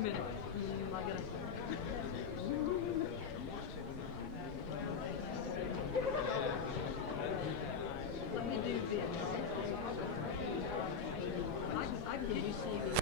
a minute. I gotta. Let me do this. I can give you CV.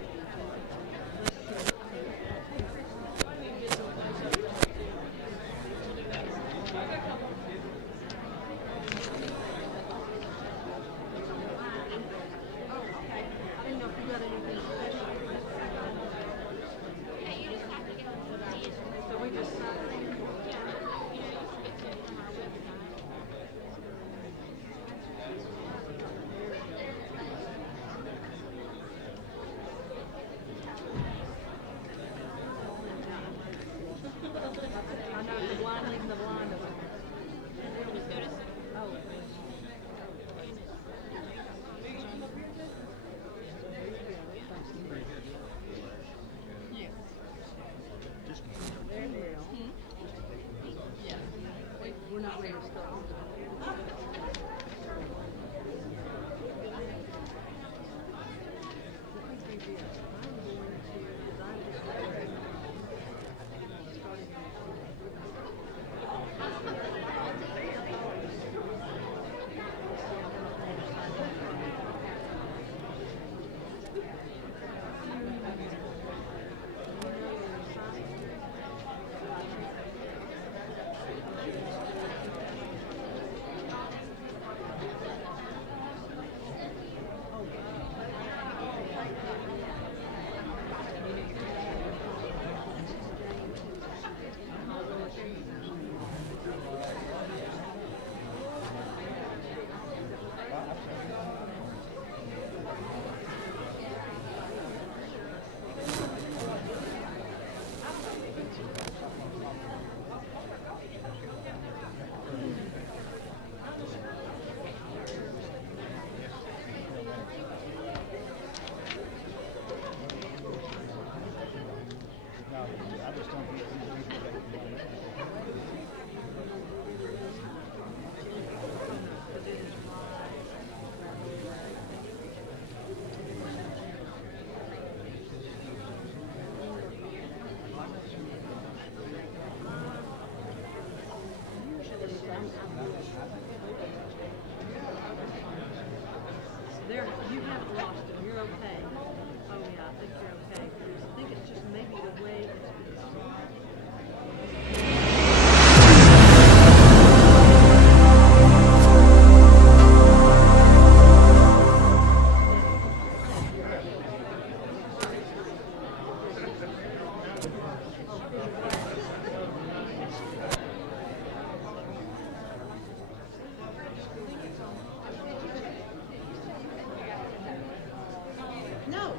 There, you haven't lost him. You're okay. Oh yeah, I think you're okay. I think it's just maybe the way it's. No.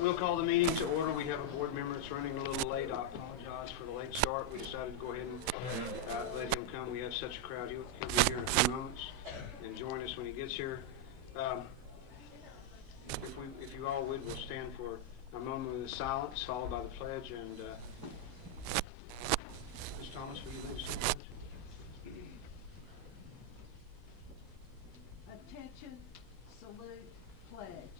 We'll call the meeting to order. We have a board member that's running a little late. I apologize for the late start. We decided to go ahead and let him come. We have such a crowd. He'll be here in a few moments and join us when he gets here. If you all would, we'll stand for a moment of silence, followed by the pledge. And Ms. Thomas, will you lead us in the pledge? Attention, salute, pledge.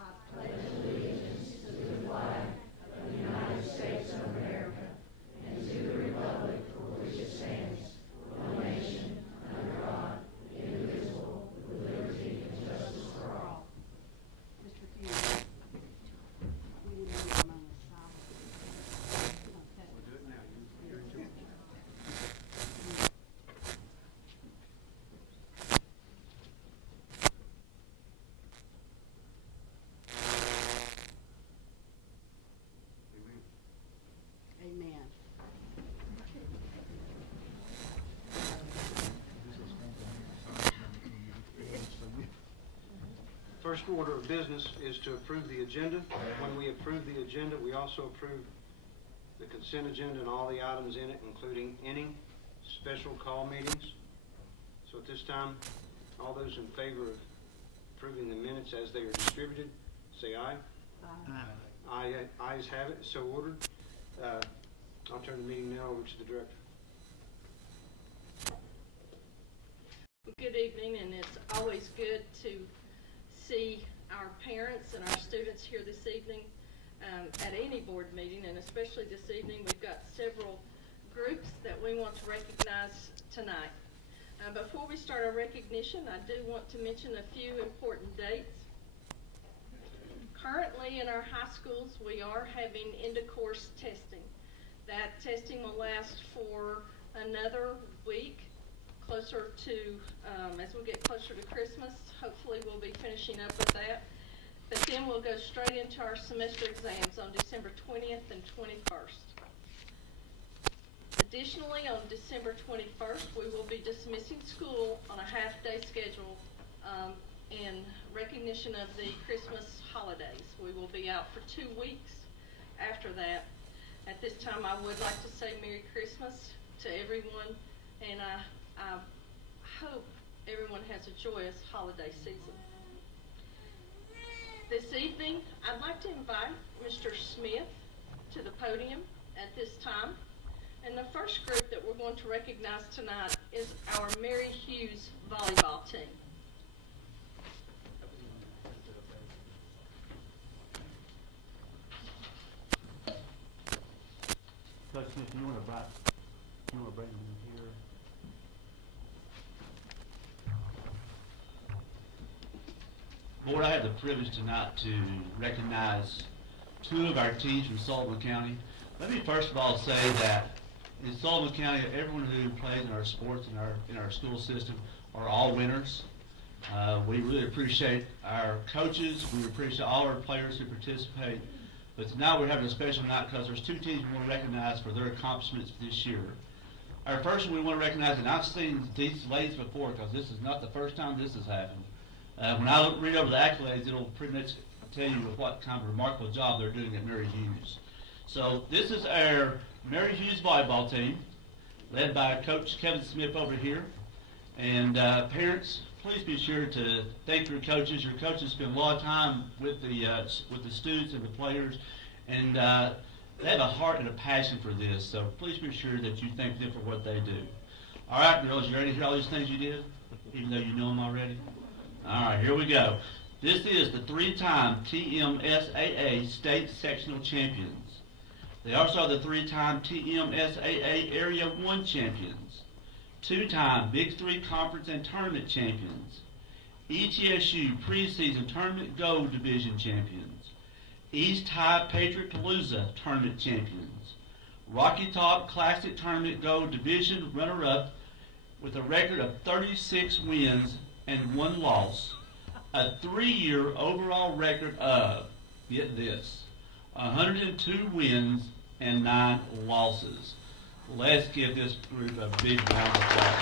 I pledge allegiance to the flag of the United States of America and to the republic for which it stands, one nation, under God, indivisible, with liberty and justice for all. Mr. Hughes, we need a moment of silence. Okay. We'll do it now. You're in charge. Amen. First order of business is to approve the agenda. When we approve the agenda, we also approve the consent agenda and all the items in it, including any special call meetings. So at this time, all those in favor of approving the minutes as they are distributed, say aye. Aye. Ayes have it, so ordered. I'll turn the meeting now over to the director. Good evening, and it's always good to see our parents and our students here this evening at any board meeting, and especially this evening. We've got several groups that we want to recognize tonight. Before we start our recognition, I do want to mention a few important dates. Currently in our high schools, we are having end-of-course testing. That testing will last for another week, closer to, as we get closer to Christmas. Hopefully we'll be finishing up with that. But then we'll go straight into our semester exams on December 20th and 21st. Additionally, on December 21st, we will be dismissing school on a half-day schedule in recognition of the Christmas holidays. We will be out for 2 weeks after that. At this time, I would like to say Merry Christmas to everyone, and I hope everyone has a joyous holiday season. This evening, I'd like to invite Mr. Smith to the podium at this time. And the first group that we're going to recognize tonight is our Mary Hughes volleyball team. Coach Smith, you want to bring them in here? Board, I have the privilege tonight to recognize 2 of our teams from Sullivan County. Let me first of all say that in Sullivan County, everyone who plays in our sports in our school system are all winners. We really appreciate our coaches. We appreciate all our players who participate. But tonight we're having a special night because there's 2 teams we want to recognize for their accomplishments this year. Our first one we want to recognize, and I've seen these ladies before because this is not the first time this has happened. When I read over the accolades, it'll pretty much tell you what kind of remarkable job they're doing at Mary Hughes. So this is our Mary Hughes volleyball team, led by Coach Kevin Smith over here. And parents, please be sure to thank your coaches. Your coaches spend a lot of time with the students and the players, and they have a heart and a passion for this. So please be sure that you thank them for what they do. All right, girls, you ready to hear all these things you did, even though you know them already? All right, here we go. This is the 3-time TMSAA state sectional champions. They also are the 3-time TMSAA Area 1 champions, 2-time Big 3 Conference and Tournament champions, ETSU Preseason Tournament Gold Division champions, East High Patriot Palooza Tournament champions, Rocky Top Classic Tournament Gold Division runner-up with a record of 36 wins and 1 loss, a 3-year overall record of, get this, 102 wins and 9 losses. Let's give this group a big round of applause.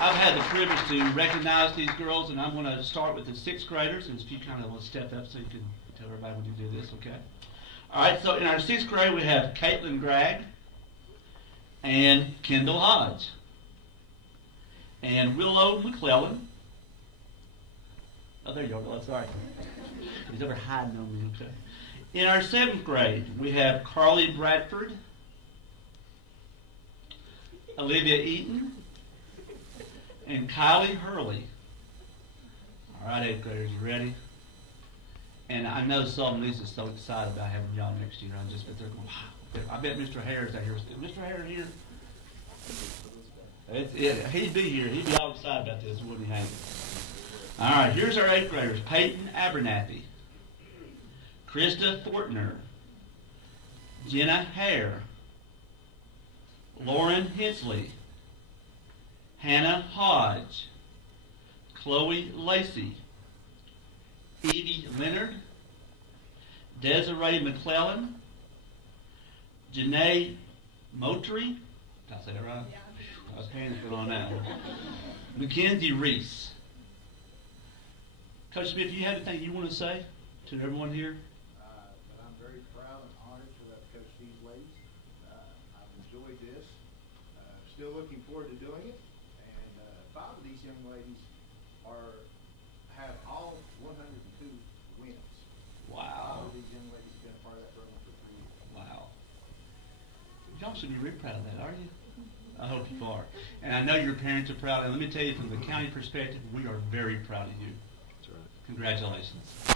I've had the privilege to recognize these girls, and I'm going to start with the 6th graders, and if you kind of want to step up so you can tell everybody when you do this, okay? All right, so in our 6th grade, we have Caitlin Gregg and Kendall Hodge and Willow McClellan. Oh, there you go. Oh, sorry. He's over hiding on me, okay? In our 7th grade, we have Carly Bradford, Olivia Eaton, and Kylie Hurley. All right, 8th graders, you ready? And I know Sullivan is so excited about having y'all next year. I just bet they're going, wow. I bet Mr. Harris out here. Is Mr. Harris here? He'd be here. He'd be all excited about this, wouldn't he, Hank? All right, here's our 8th graders. Peyton Abernathy, Krista Fortner, Jenna Hare, Lauren Hensley, Hannah Hodge, Chloe Lacey, Edie Leonard, Desiree McClellan, Janae Motry, did I say that right? Yeah. I was panicking on that one. Mackenzie Reese. Coach Smith, do you have anything you want to say to everyone here? That I'm very proud and honored to have coached these ladies. I've enjoyed this. Still looking forward to doing it. And 5 of these young ladies have all 102 wins. Wow. 5 of these young ladies have been a part of that program for 3 years. Wow. Y'all should be really proud of that, are you? I hope you are. And I know your parents are proud. And let me tell you, from the county perspective, we are very proud of you. That's right. Congratulations. I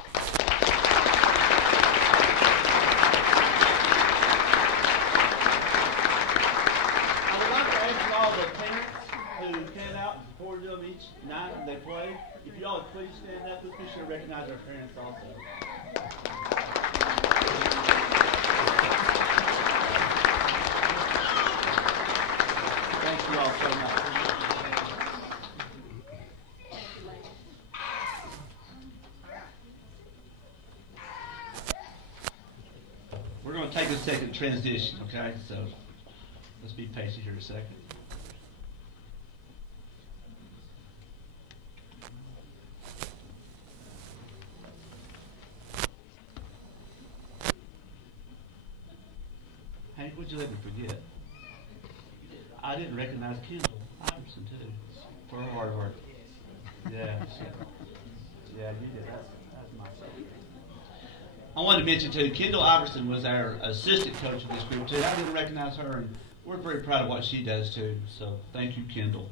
would like to ask all the parents who came out and supported them each night when they played, if you all would please stand up, let's be sure to recognize our parents also. Thank you all so much. We're going to take a second transition, okay? So let's be patient here a second. Hank, what'd you let me forget? I didn't recognize Kendall Iverson, too, for her hard work. Yeah, yeah, you did. That's my fault. I wanted to mention, too, Kendall Iverson was our assistant coach of this group, too. I didn't recognize her, and we're very proud of what she does, too. So thank you, Kendall.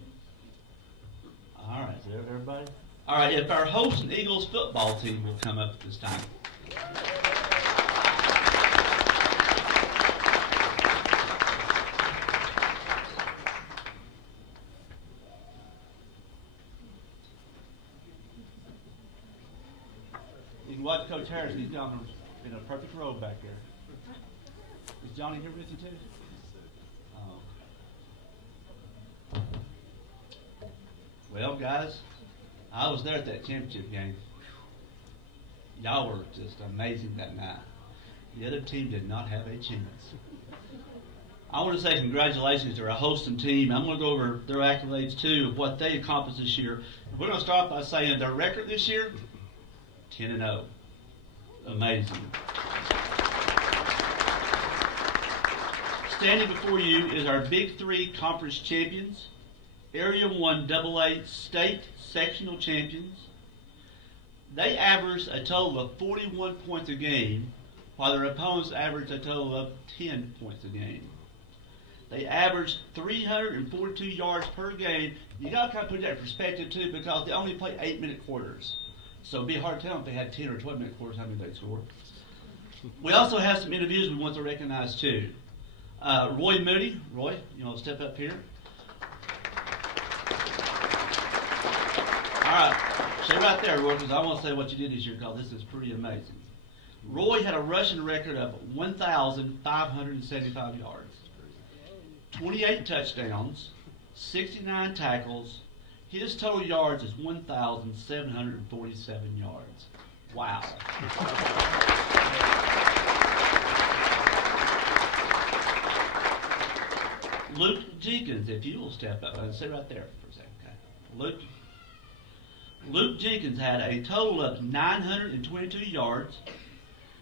All right, is that everybody? All right, if our Holston Eagles football team will come up at this time. You can watch Coach Harris. He's down in a perfect row back there. Is Johnny here with you too? Oh. Well, guys, I was there at that championship game. Y'all were just amazing that night. The other team did not have a chance. I want to say congratulations to our hosting team. I'm going to go over their accolades too of what they accomplished this year. We're going to start by saying their record this year, 10-0. Amazing. Standing before you is our Big Three Conference champions, Area 1 AA State Sectional champions. They averaged a total of 41 points a game, while their opponents averaged a total of 10 points a game. They averaged 342 yards per game. You got to kind of put that in perspective too, because they only play 8-minute quarters. So it'd be hard to tell if they had 10 or 12-minute quarters how many they'd score. We also have some interviews we want to recognize too. Roy Moody. Roy, you want to step up here? All right, stay right there, Roy, because I want to say what you did this year, because this is pretty amazing. Roy had a rushing record of 1,575 yards, 28 touchdowns, 69 tackles. His total yards is 1,747 yards. Wow. Luke Jenkins, if you will step up and sit right there for a second. Okay. Luke Jenkins had a total of 922 yards.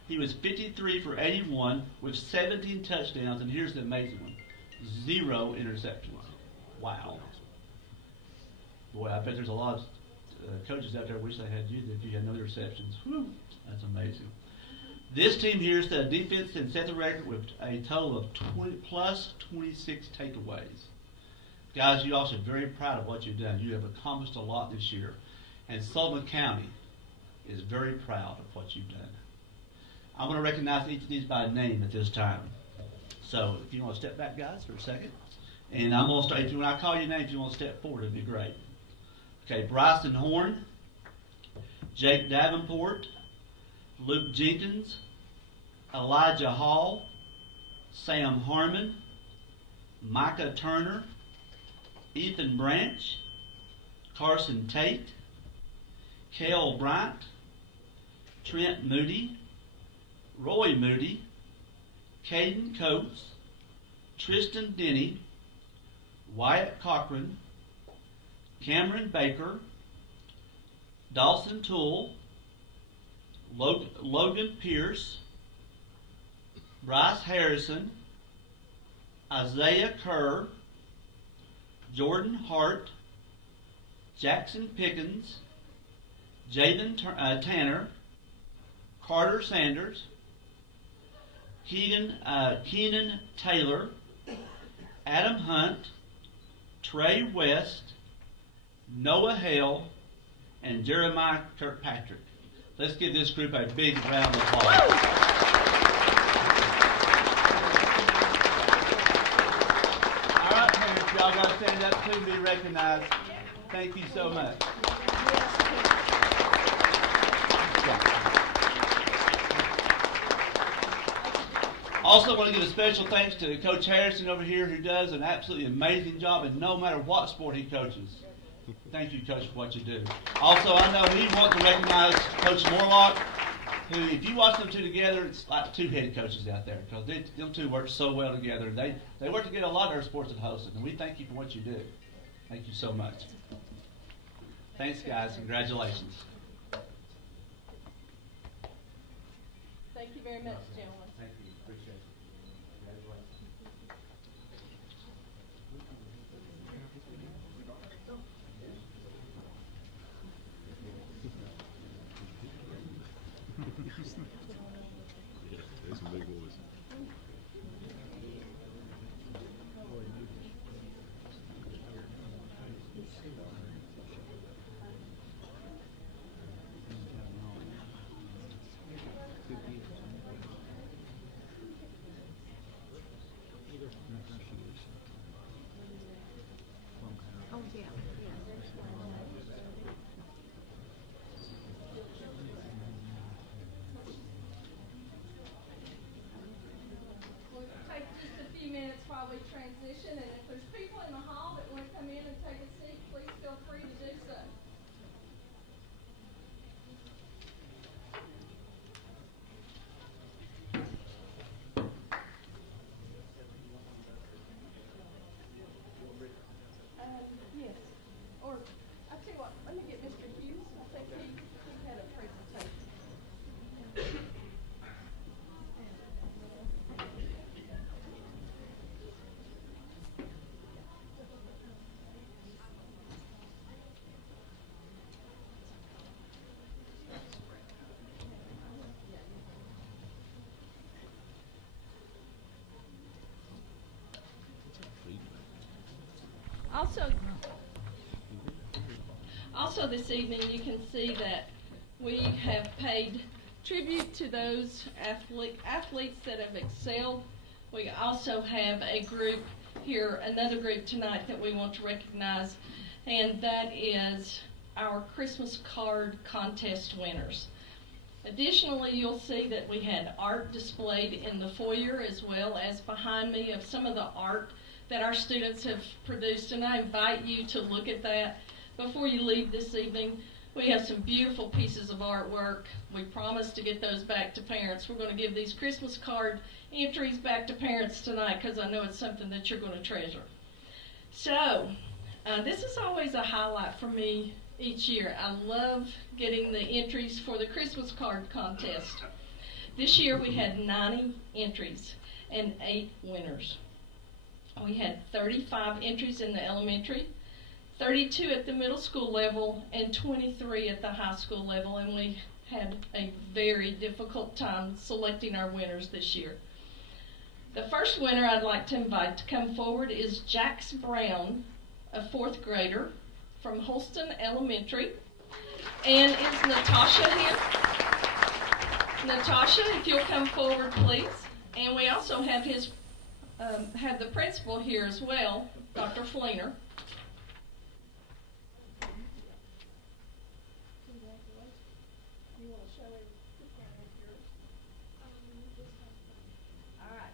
He was 53 for 81 with 17 touchdowns, and here's the amazing one: 0 interceptions. Wow. Boy, I bet there's a lot of coaches out there wish they had you if you had no interceptions. Whew, that's amazing. This team here set a defense and set the record with a total of 26 takeaways. Guys, you all should be very proud of what you've done. You have accomplished a lot this year. And Sullivan County is very proud of what you've done. I'm going to recognize each of these by name at this time. So if you want to step back, guys, for a second. And I'm going to start, when I call your name, if you want to step forward, it'd be great. Okay, Bryson Horn, Jake Davenport, Luke Jenkins, Elijah Hall, Sam Harmon, Micah Turner, Ethan Branch, Carson Tate, Cale Bryant, Trent Moody, Roy Moody, Caden Coates, Tristan Denny, Wyatt Cochran, Cameron Baker, Dawson Toole, Logan Pierce, Bryce Harrison, Isaiah Kerr, Jordan Hart, Jackson Pickens, Jaden Tanner, Carter Sanders, Keenan Taylor, Adam Hunt, Trey West, Noah Hale, and Jeremiah Kirkpatrick. Let's give this group a big round of applause. All right, parents, y'all got to stand up to be recognized. Thank you so much. Also want to give a special thanks to Coach Harrison over here, who does an absolutely amazing job, and no matter what sport he coaches. Thank you, Coach, for what you do. Also, I know he wants to recognize Coach Morlock, who, if you watch them two together, it's like two head coaches out there, because them two work so well together. They work together a lot of our sports at Hosted, and we thank you for what you do. Thank you so much. Thanks, guys. Congratulations. Thank you very much, gentlemen. Thank you. Appreciate it. Congratulations. There's some big boys. Oh, yeah. We'll take just a few minutes while we transition, and if there's people in the hall that want to come in and take a seat, please feel free to do so. Let me get Mr. Hughes. I think he had a presentation. Also this evening, you can see that we have paid tribute to those athletes that have excelled. We also have a group here, another group tonight that we want to recognize, and that is our Christmas card contest winners. Additionally, you'll see that we had art displayed in the foyer as well as behind me of some of the art that our students have produced, and I invite you to look at that before you leave this evening. We have some beautiful pieces of artwork. We promise to get those back to parents. We're going to give these Christmas card entries back to parents tonight because I know it's something that you're going to treasure. So, this is always a highlight for me each year. I love getting the entries for the Christmas card contest. This year we had 90 entries and 8 winners. We had 35 entries in the elementary, 32 at the middle school level, and 23 at the high school level, and we had a very difficult time selecting our winners this year. The first winner I'd like to invite to come forward is Jax Brown, a 4th grader from Holston Elementary. And is Natasha here? Natasha, if you'll come forward, please. And we also have have the principal here as well, Dr. Fleener. You want to show him the camera of yours? All right.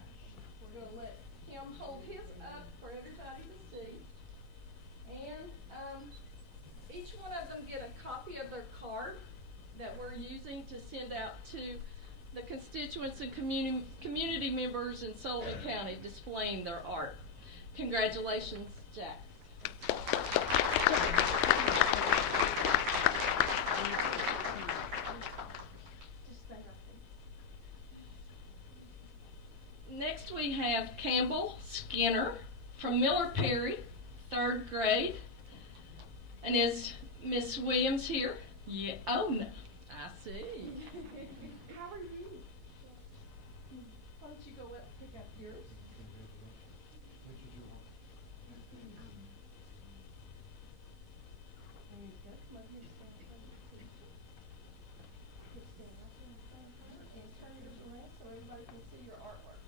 We're going to let him hold his up for everybody to see. And each one of them get a copy of their card that we're using to send out to the constituents and community members in Sullivan County displaying their art. Congratulations, Jack. Next we have Campbell Skinner from Miller Perry, 3rd grade. And is Miss Williams here? Yeah. Oh, no. I see. How are you? Why don't you go up and pick up yours? There you go. Come up here, stand in front of the teacher. Just stand right there in front of her and turn yours around so everybody can see your artwork.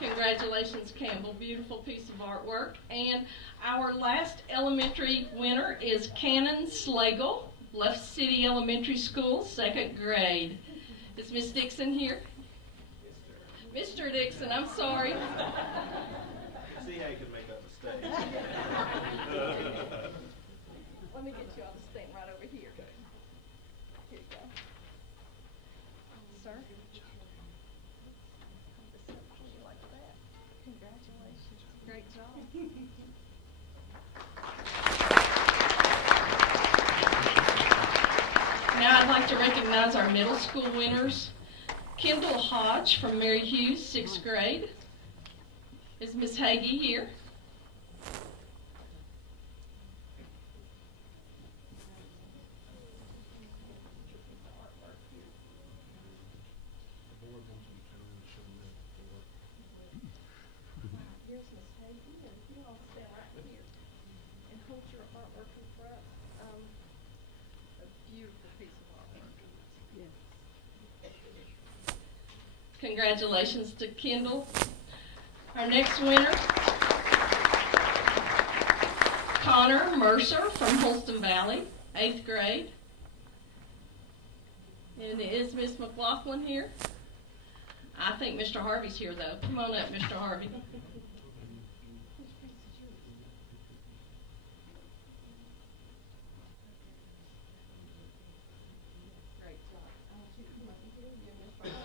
Congratulations, Campbell. Beautiful piece of artwork. And our last elementary winner is Cannon Slagle, Bluff City Elementary School, 2nd grade. Is Miss Dixon here? Mr. Dixon, I'm sorry. See how you can make that mistake. Let me get you all this thing right over here. Okay. Here you go. Sir? Like that. Congratulations. Great job. Now I'd like to recognize our middle school winners. Kendall Hodge from Mary Hughes, 6th grade. Is Miss Hagee here? Here's Miss Hagee, and you all stand right here and hold your artwork in front. A beautiful piece of artwork. Yes. Congratulations to Kendall. Our next winner, Connor Mercer from Holston Valley, 8th grade. And is Miss McLaughlin here? I think Mr. Harvey's here, though. Come on up, Mr. Harvey. Great job. I want you to come up here. You and Mr. Harvey.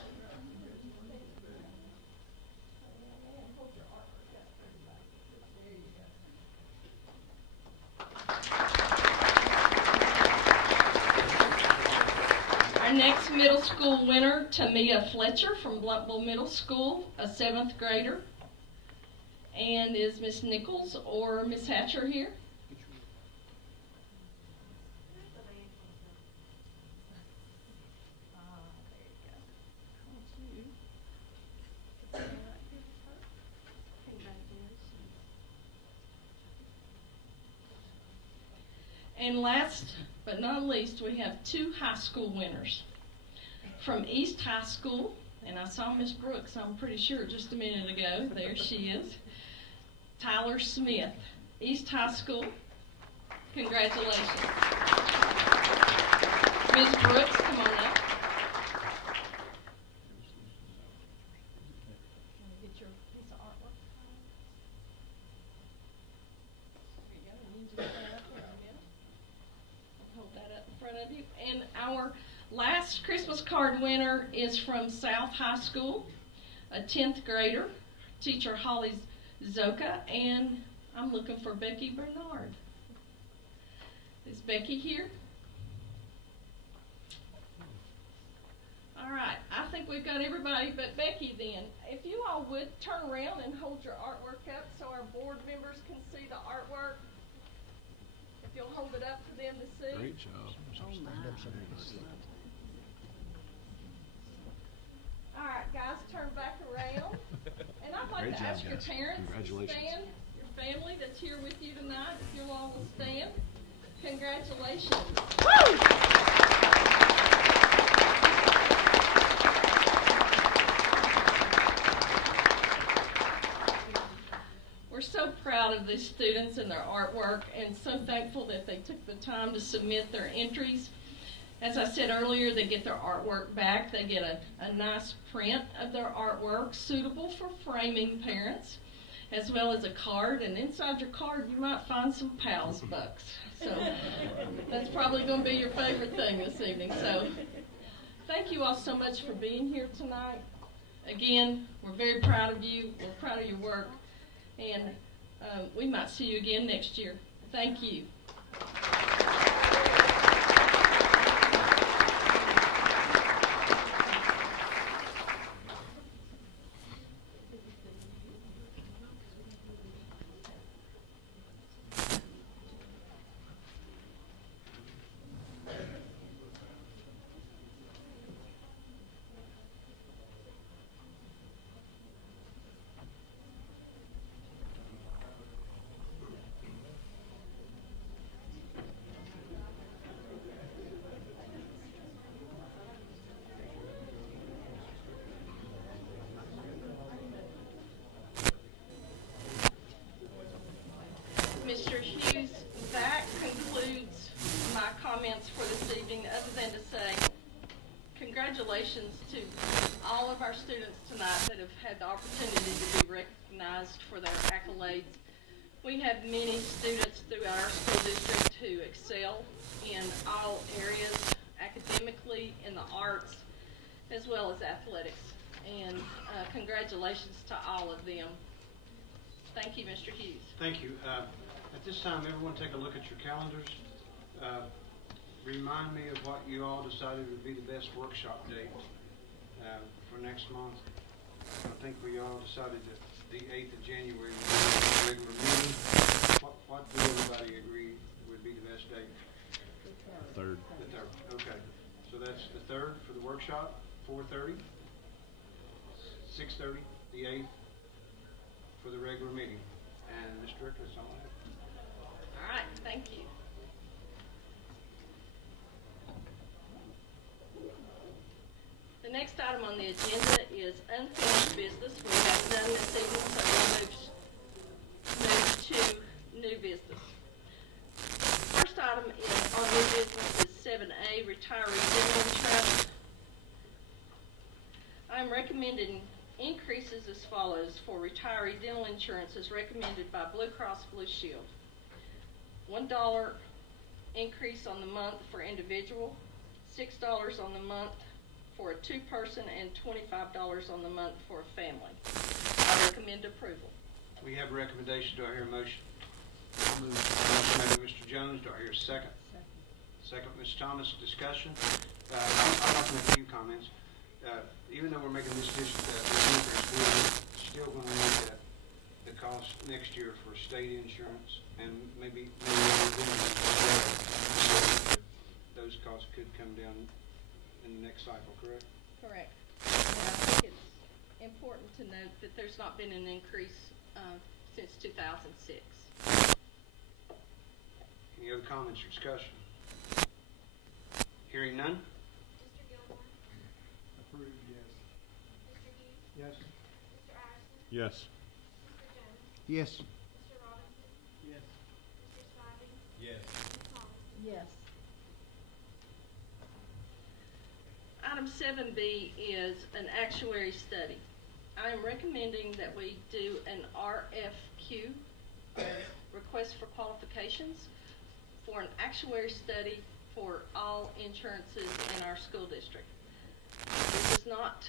school winner, Tamia Fletcher from Bluntville Middle School, a 7th grader. And is Miss Nichols or Miss Hatcher here? And last but not least, we have 2 high school winners. From East High School, and I saw Miss Brooks, I'm pretty sure, just a minute ago. There she is. Tyler Smith, East High School. Congratulations. Ms. Brooks, come on up. Get your piece of artwork. There you go. You just stand up there again. Hold that up in front of you. And our last Christmas card winner is from South High School, a 10th grader, teacher Holly Zoka, and I'm looking for Becky Bernard. Is Becky here? All right, I think we've got everybody but Becky then. If you all would turn around and hold your artwork up so our board members can see the artwork. If you'll hold it up for them to see. Great job. All right, guys, turn back around. And I'd like Great to job, ask your guys. parents to Congratulations. stand, your family that's here with you tonight, if you'll all will stand. Congratulations. We're so proud of these students and their artwork, and so thankful that they took the time to submit their entries. As I said earlier, they get their artwork back. They get a nice print of their artwork suitable for framing parents, as well as a card. And inside your card, you might find some Pals bucks. So that's probably going to be your favorite thing this evening. So thank you all so much for being here tonight. Again, we're very proud of you. We're proud of your work. And we might see you again next year. Thank you. Mr. Hughes, that concludes my comments for this evening, other than to say congratulations to all of our students tonight that have had the opportunity to be recognized for their accolades. We have many students throughout our school district who excel in all areas, academically, in the arts, as well as athletics. And congratulations to all of them. Thank you, Mr. Hughes. Thank you. At this time, everyone take a look at your calendars. Remind me of what you all decided would be the best workshop date for next month. I think we all decided that the 8th of January would be the regular meeting. What do everybody agree would be the best date? The 3rd. The 3rd. Okay. So that's the 3rd for the workshop, 4:30, 6:30, the 8th for the regular meeting. And Mr. Rick, that's all I have. All right, thank you. The next item on the agenda is unfinished business. We have done this evening, so we'll move to new business. First item is on new business is 7A, retiree dividend trust. I'm recommending increases as follows for retiree dental insurance as recommended by Blue Cross Blue Shield. $1 increase on the month for individual, $6 on the month for a 2-person, and $25 on the month for a family. I recommend approval. We have a recommendation. Do I hear a motion? I'll move. Motion made by Mr. Jones. Do I hear a second? Second, Ms. Thomas. Discussion. I'd like to make a few comments. Even though we're making this increase, we're still going to look at the cost next year for state insurance and maybe those costs could come down in the next cycle, correct? Correct. And I think it's important to note that there's not been an increase since 2006. Any other comments or discussion? Hearing none? Mr. Gilmore? Approved, yes. Mr. Hughes? Yes. Mr. Iverson? Yes. Mr. Jones? Yes. Mr. Robinson? Yes. Mr. Spivey? Yes. Ms. Thomas? Yes. Item 7B is an actuary study. I am recommending that we do an RFQ, request for qualifications, for an actuary study for all insurances in our school district. This is not,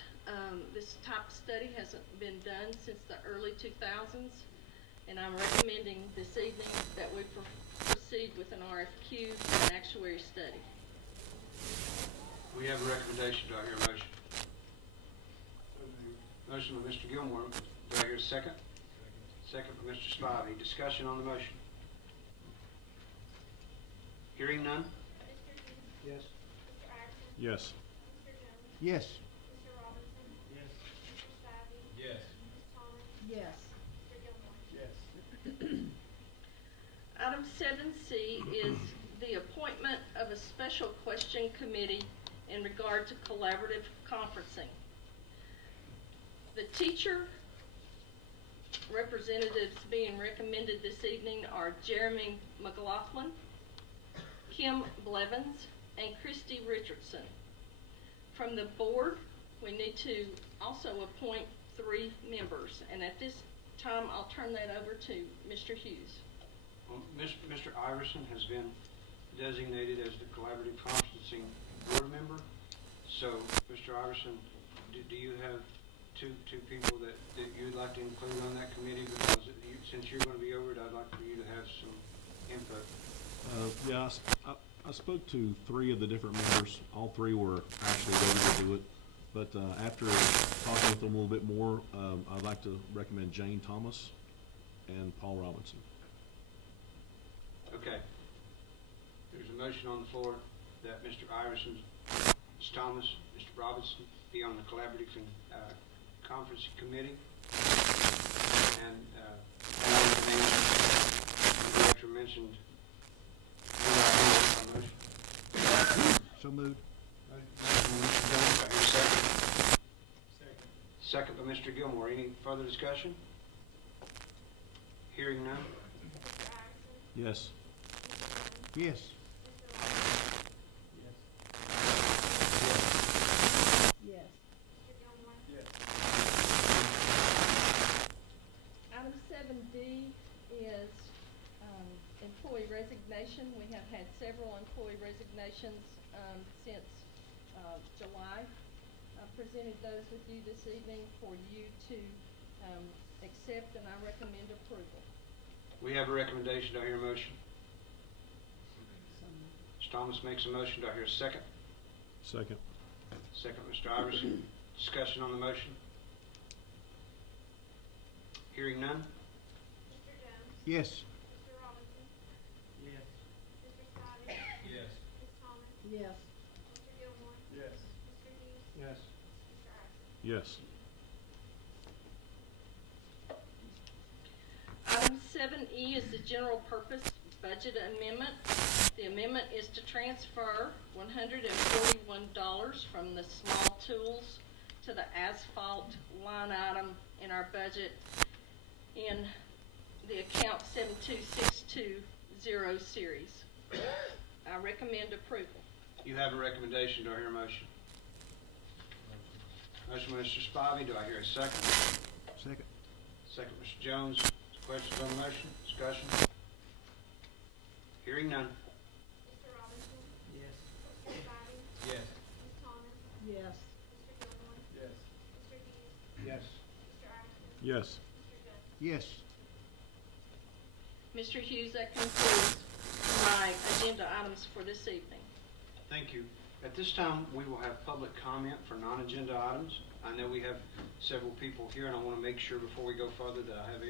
this type of study hasn't been done since the early 2000s, and I'm recommending this evening that we proceed with an RFQ for an actuary study. We have a recommendation. Do I hear a motion? Motion by Mr. Gilmore. Do I hear a second? Second by Mr. Spivey. Discussion on the motion. Hearing none? Mr. Hughes? Yes. Mr. Iverson? Yes. Mr. Jones? Yes. Mr. Robinson? Yes. Mr. Spivey? Yes. Ms. Thomas? Yes. Mr. Gilmore? Yes. Item 7C is the appointment of a special question committee in regard to collaborative conferencing. The teacher representatives being recommended this evening are Jeremy McLaughlin, Kim Blevins, and Christy Richardson. From the board, we need to also appoint 3 members, and at this time, I'll turn that over to Mr. Hughes. Well, Mr. Iverson has been designated as the collaborative conferencing board member. So, Mr. Iverson, do you have two people that you'd like to include on that committee? Because since you're going to be over it, I'd like for you to have some input. Yeah, I spoke to 3 of the different members. All 3 were actually ready to do it. But after talking with them a little bit more, I'd like to recommend Jane Thomas and Paul Robinson. Okay. There's a motion on the floor that Mr. Iverson, Ms. Thomas, Mr. Robinson be on the collaborative conference committee. And the director mentioned motion. So moved. Second by Mr. Gilmore. Any further discussion? Hearing none? Mr. Iverson? Yes. Mr. Jones? Yes. Mr. Robinson? Yes. Mr. Gilmore? Yes. Item 7D is employee resignation. We have had several employee resignations since July. I've presented those with you this evening for you to accept, and I recommend approval. We have a recommendation. Do I hear a motion? Mr. Thomas makes a motion. Do I hear a second? Second. Second, Mr. Iverson. Discussion on the motion. Hearing none? Mr. Jones? Yes. Mr. Robinson? Yes. Mr. Spivey? Yes. Ms. Thomas? Yes. Mr. Gilmore? Yes. Mr. Hughes? Yes. Mr. Iverson? Yes. Item 7E is the general purpose budget amendment. The amendment is to transfer $141 from the small tools to the asphalt line item in our budget in the account 72620 series. I recommend approval. You have a recommendation. Do I hear a motion? Motion by Mr. Spivey. Do I hear a second? Second. Second, Mr. Jones. Questions on the motion? Discussion? Hearing none? Mr. Robinson? Yes. Mr. Spivey? Yes. Ms. Thomas? Yes. Mr. Gilmore? Yes. Mr. Hughes? Yes. Mr. Iverson? Yes. Mr. Jones? Yes. Mr. Hughes, that concludes my agenda items for this evening. Thank you. At this time, we will have public comment for non-agenda items. I know we have several people here, and I want to make sure before we go further that I have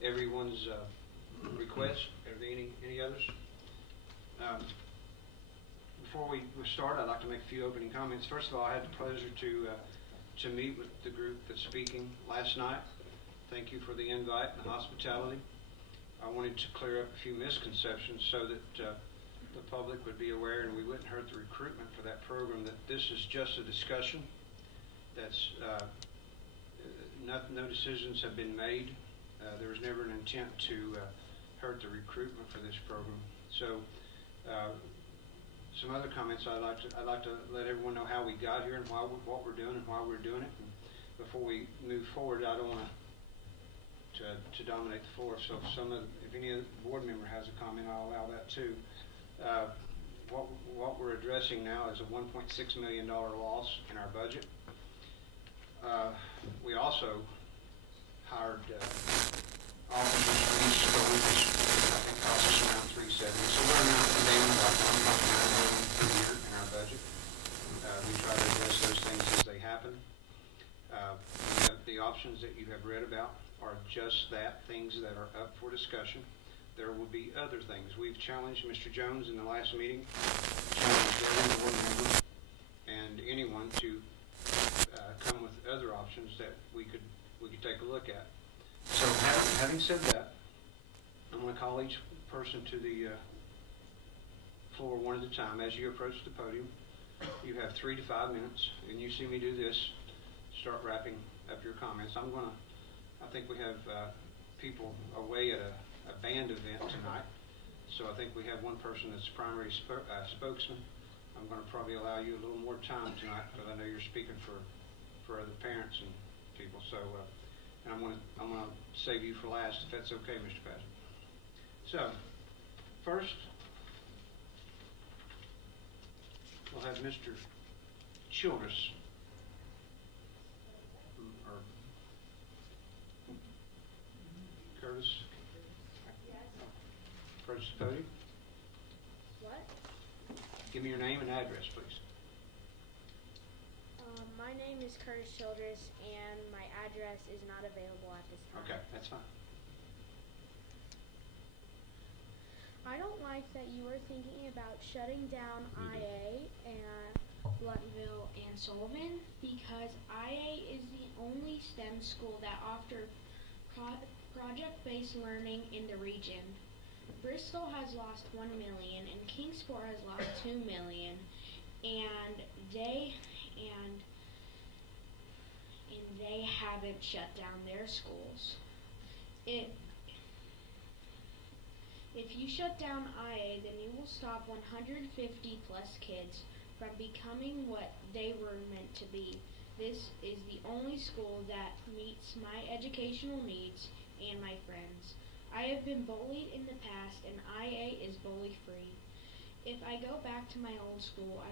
everyone's request. Are there any others? Before we start, I'd like to make a few opening comments. First of all, I had the pleasure to meet with the group that's speaking last night. Thank you for the invite and the hospitality. I wanted to clear up a few misconceptions so that the public would be aware and we wouldn't hurt the recruitment for that program, that this is just a discussion. That's no decisions have been made. There was never an intent to hurt the recruitment for this program. So some other comments I'd like to let everyone know how we got here and what we're doing and why we're doing it. And before we move forward, I don't want to dominate the floor. So if any other board member has a comment, I'll allow that too. What we're addressing now is a $1.6 million loss in our budget. We also hired officers for each school, which I think cost us around $370. So we're now down about $1.9 million per year in our budget. We try to address those things as they happen. The options that you have read about are just that, things that are up for discussion. There will be other things. We've challenged Mr. Jones in the last meeting, challenged every board member and anyone to come with other options that we could take a look at. So having said that, I'm going to call each person to the floor one at a time. As you approach the podium, you have 3 to 5 minutes, and you see me do this, start wrapping up your comments. I think we have people away at a band event tonight, so I think we have one person that's primary spokesman. I'm going to probably allow you a little more time tonight because I know you're speaking for other parents and people. So, and I'm going to save you for last, if that's okay, Mr. Patrick. So, first, we'll have Mr. Childress. Or Curtis? Approach the podium. What? Give me your name and address, please. My name is Curtis Childress, and my address is not available at this time. Okay, that's fine. I don't like that you are thinking about shutting down IA and Blunteville and Sullivan, because IA is the only STEM school that offers project-based learning in the region. Bristol has lost $1 million and Kingsport has lost $2 million, and they haven't shut down their schools. If you shut down IA, then you will stop 150 plus kids from becoming what they were meant to be. This is the only school that meets my educational needs and my friends. I have been bullied in the past, and IA is bully free. If I go back to my old school,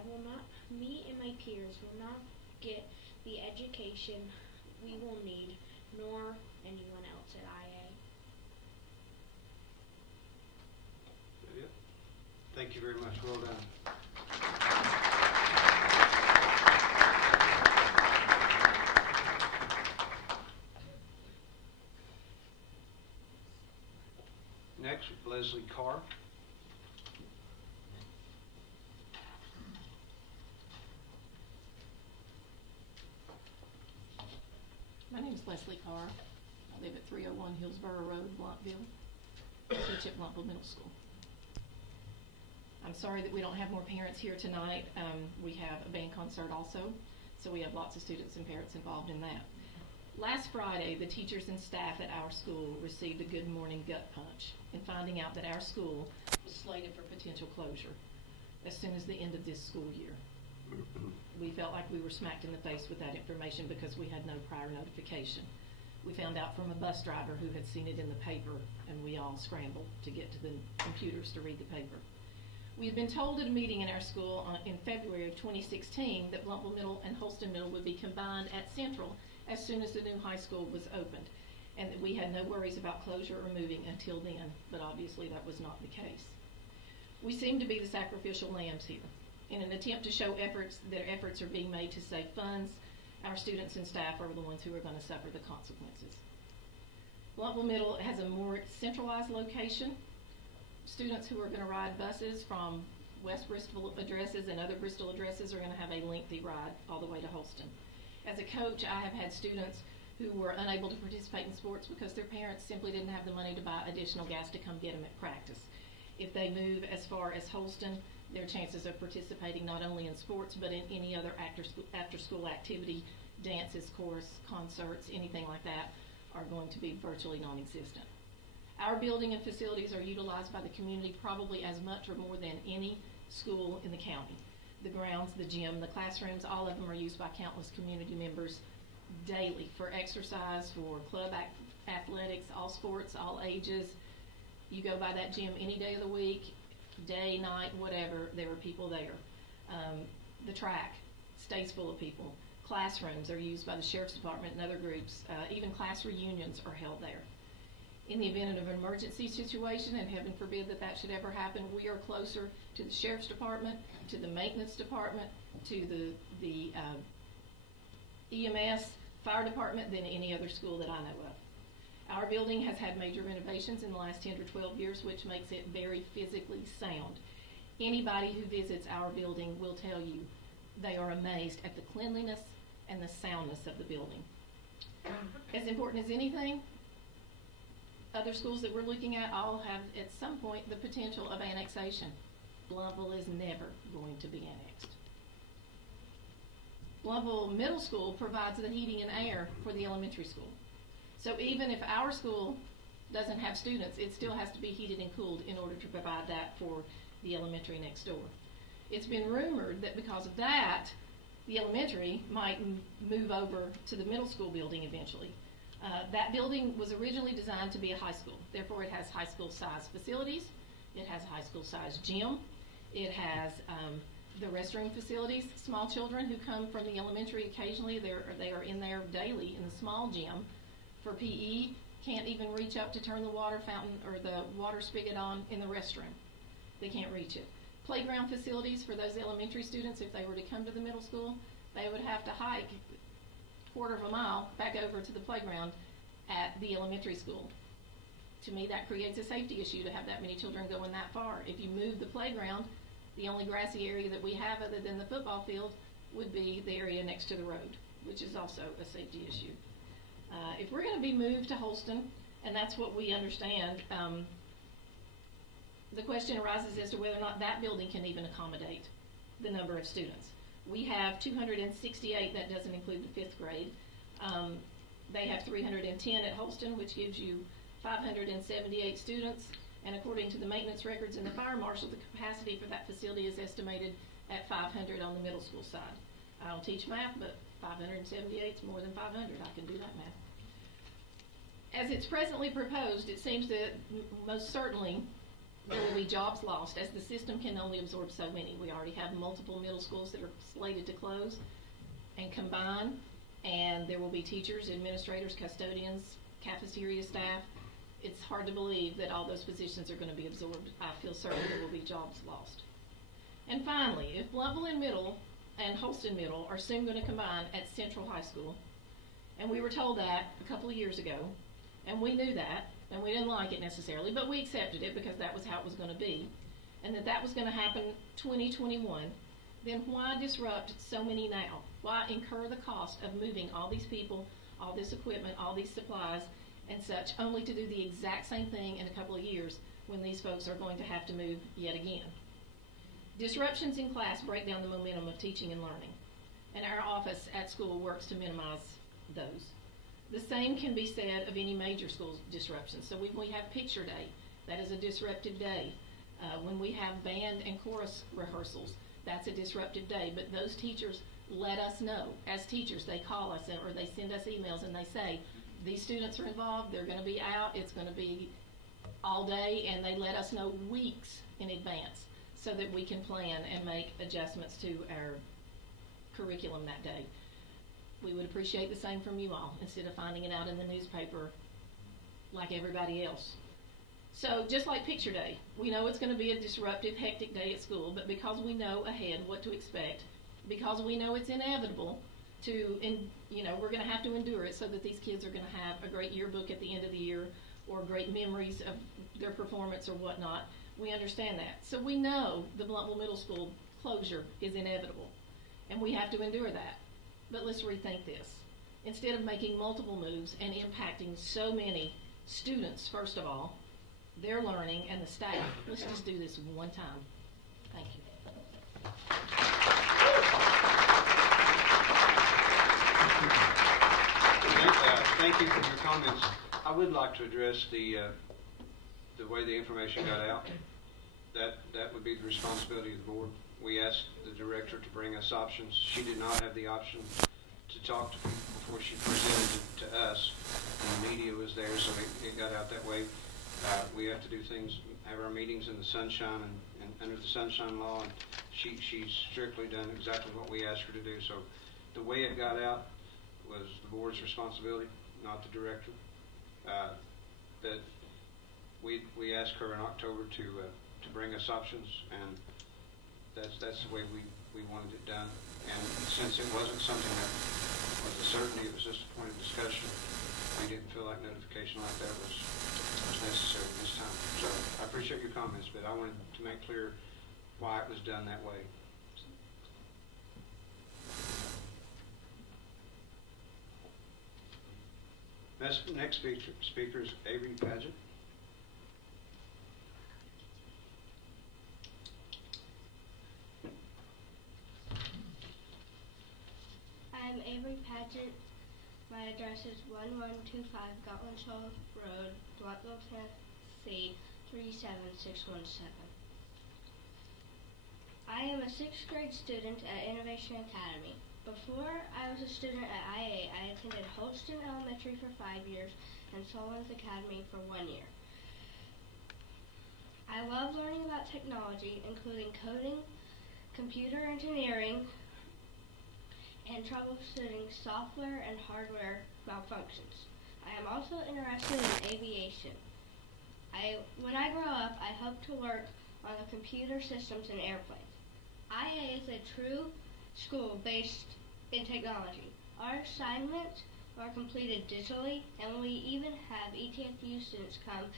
me and my peers will not get the education we will need, nor anyone else at IA. Thank you very much. Well done. Next, Leslie Carr. My name is Leslie Carr. I live at 301 Hillsborough Road, Blunteville. I teach at Blunteville Middle School. I'm sorry that we don't have more parents here tonight. We have a band concert also, so we have lots of students and parents involved in that. Last Friday, the teachers and staff at our school received a good morning gut punch in finding out that our school was slated for potential closure as soon as the end of this school year. We felt like we were smacked in the face with that information because we had no prior notification. We found out from a bus driver who had seen it in the paper, and we all scrambled to get to the computers to read the paper. We had been told at a meeting in our school in February of 2016 that Blunteville Middle and Holston Middle would be combined at Central as soon as the new high school was opened, and that we had no worries about closure or moving until then, but obviously that was not the case. We seem to be the sacrificial lambs here. In an attempt to show that efforts are being made to save funds, our students and staff are the ones who are going to suffer the consequences. Blumpville Middle has a more centralized location. Students who are going to ride buses from West Bristol addresses and other Bristol addresses are going to have a lengthy ride all the way to Holston. As a coach, I have had students who were unable to participate in sports because their parents simply didn't have the money to buy additional gas to come get them at practice. If they move as far as Holston, their chances of participating not only in sports but in any other after-school activity, dances, chorus, concerts, anything like that, are going to be virtually non-existent. Our building and facilities are utilized by the community probably as much or more than any school in the county. The grounds, the gym, the classrooms, all of them are used by countless community members daily for exercise, for club athletics, all sports, all ages. You go by that gym any day of the week, day, night, whatever, there are people there. The track stays full of people. Classrooms are used by the Sheriff's Department and other groups. Even class reunions are held there. In the event of an emergency situation, and heaven forbid that that should ever happen, we are closer to the Sheriff's Department, to the Maintenance Department, to the EMS, Fire Department than any other school that I know of. Our building has had major renovations in the last 10 or 12 years, which makes it very physically sound. Anybody who visits our building will tell you they are amazed at the cleanliness and the soundness of the building. As important as anything, other schools that we're looking at all have at some point the potential of annexation. Blumpville is never going to be annexed. Blumpville Middle School provides the heating and air for the elementary school. So even if our school doesn't have students, it still has to be heated and cooled in order to provide that for the elementary next door. It's been rumored that because of that, the elementary might move over to the middle school building eventually. That building was originally designed to be a high school. Therefore, it has high school size facilities. It has a high school size gym. It has the restroom facilities. Small children who come from the elementary occasionally, they are in there daily in the small gym for PE, can't even reach up to turn the water fountain or the water spigot on in the restroom. They can't reach it. Playground facilities for those elementary students, if they were to come to the middle school, they would have to hike a quarter of a mile back over to the playground at the elementary school. To me, that creates a safety issue to have that many children going that far. If you move the playground, the only grassy area that we have other than the football field would be the area next to the road, which is also a safety issue. If we're going to be moved to Holston, and that's what we understand, the question arises as to whether or not that building can even accommodate the number of students. We have 268, that doesn't include the 5th grade. They have 310 at Holston, which gives you 578 students, and according to the maintenance records and the fire marshal, the capacity for that facility is estimated at 500 on the middle school side. I don't teach math, but 578 is more than 500. I can do that math. As it's presently proposed, it seems that most certainly there will be jobs lost, as the system can only absorb so many. We already have multiple middle schools that are slated to close and combine, and there will be teachers, administrators, custodians, cafeteria staff. It's hard to believe that all those positions are going to be absorbed. I feel certain there will be jobs lost. And finally, if Blumpville and Middle and Holston Middle are soon going to combine at Central High School, and we were told that a couple of years ago, and we knew that, and we didn't like it necessarily, but we accepted it because that was how it was going to be, and that was going to happen 2021, then why disrupt so many now? Why incur the cost of moving all these people, all this equipment, all these supplies, and such, only to do the exact same thing in a couple of years when these folks are going to have to move yet again? Disruptions in class break down the momentum of teaching and learning, and our office at school works to minimize those. The same can be said of any major school disruptions. So when we have picture day, that is a disruptive day. When we have band and chorus rehearsals, that's a disruptive day. But those teachers let us know. As teachers, they call us or they send us emails and they say, these students are involved, they're going to be out, it's going to be all day, and they let us know weeks in advance so that we can plan and make adjustments to our curriculum that day. We would appreciate the same from you all, instead of finding it out in the newspaper like everybody else. So just like picture day, we know it's going to be a disruptive, hectic day at school, but because we know ahead what to expect, because we know it's inevitable we're going to have to endure it so that these kids are going to have a great yearbook at the end of the year or great memories of their performance or whatnot. We understand that. So we know the Bluntville Middle School closure is inevitable, and we have to endure that. But let's rethink this. Instead of making multiple moves and impacting so many students, first of all, their learning, and the staff, let's just do this one time. Thank you. Thank you for your comments. I would like to address the way the information got out. That would be the responsibility of the board. We asked the director to bring us options. She did not have the option to talk to people before she presented it to us. And the media was there, so it got out that way. We have to do things, have our meetings in the sunshine and under the sunshine law, and she's strictly done exactly what we asked her to do. So the way it got out was the board's responsibility, not the director. That we asked her in October to bring us options, and that's the way we wanted it done. And since it wasn't something that was a certainty, it was just a point of discussion, we didn't feel like notification like that was necessary this time. So I appreciate your comments, but I wanted to make clear why it was done that way. Next speaker is Avery Padgett. I'm Avery Padgett. My address is 1125 Gotlandshaw Road, Bluntville, Tennessee 37617. I am a 6th grade student at Innovation Academy. Before I was a student at IA, I attended Holston Elementary for 5 years and Sullivan's Academy for 1 year. I love learning about technology, including coding, computer engineering, and troubleshooting software and hardware malfunctions. I am also interested in aviation. When I grow up, I hope to work on the computer systems in airplanes. IA is a true school based in technology. Our assignments are completed digitally, and we even have ETFU students come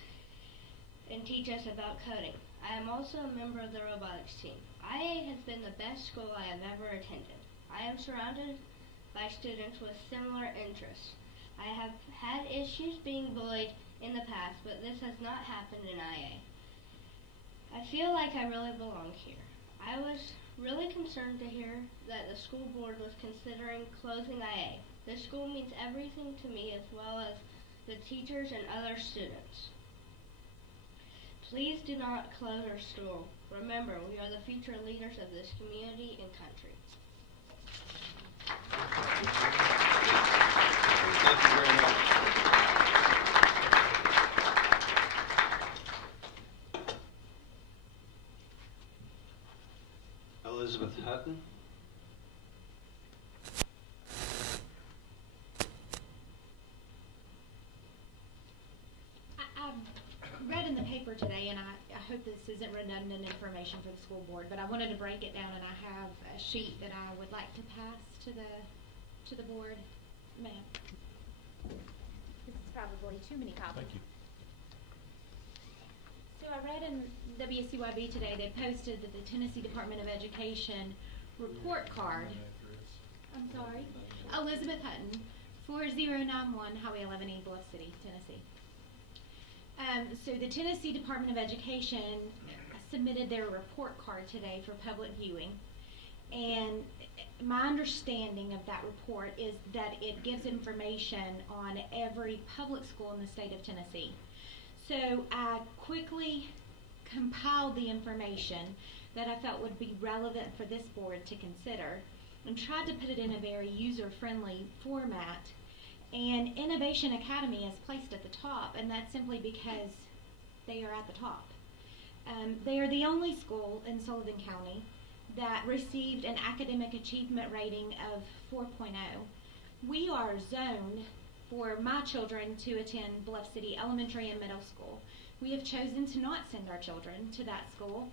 and teach us about coding. I am also a member of the robotics team. IA has been the best school I have ever attended. I am surrounded by students with similar interests. I have had issues being bullied in the past, but this has not happened in IA. I feel like I really belong here. I was really concerned to hear that the school board was considering closing IA. This school means everything to me, as well as the teachers and other students. Please do not close our school. Remember, we are the future leaders of this community and country. Thank you very much. Elizabeth Hutton. I've read in the paper today, and I hope this isn't redundant information for the school board, but I wanted to break it down, and I have a sheet that I would like to pass to the board. Ma'am. This is probably too many copies. Thank you. So I read in WCYB today, they posted that the Tennessee Department of Education report card. I'm sorry. Elizabeth Hutton, 4091 Highway 11E, Bluff City, Tennessee. So the Tennessee Department of Education submitted their report card today for public viewing, and my understanding of that report is that it gives information on every public school in the state of Tennessee. So I quickly compiled the information that I felt would be relevant for this board to consider and tried to put it in a very user-friendly format. And Innovation Academy is placed at the top, and that's simply because they are at the top. They are the only school in Sullivan County that received an academic achievement rating of 4.0. We are zoned for my children to attend Bluff City Elementary and Middle School. We have chosen to not send our children to that school.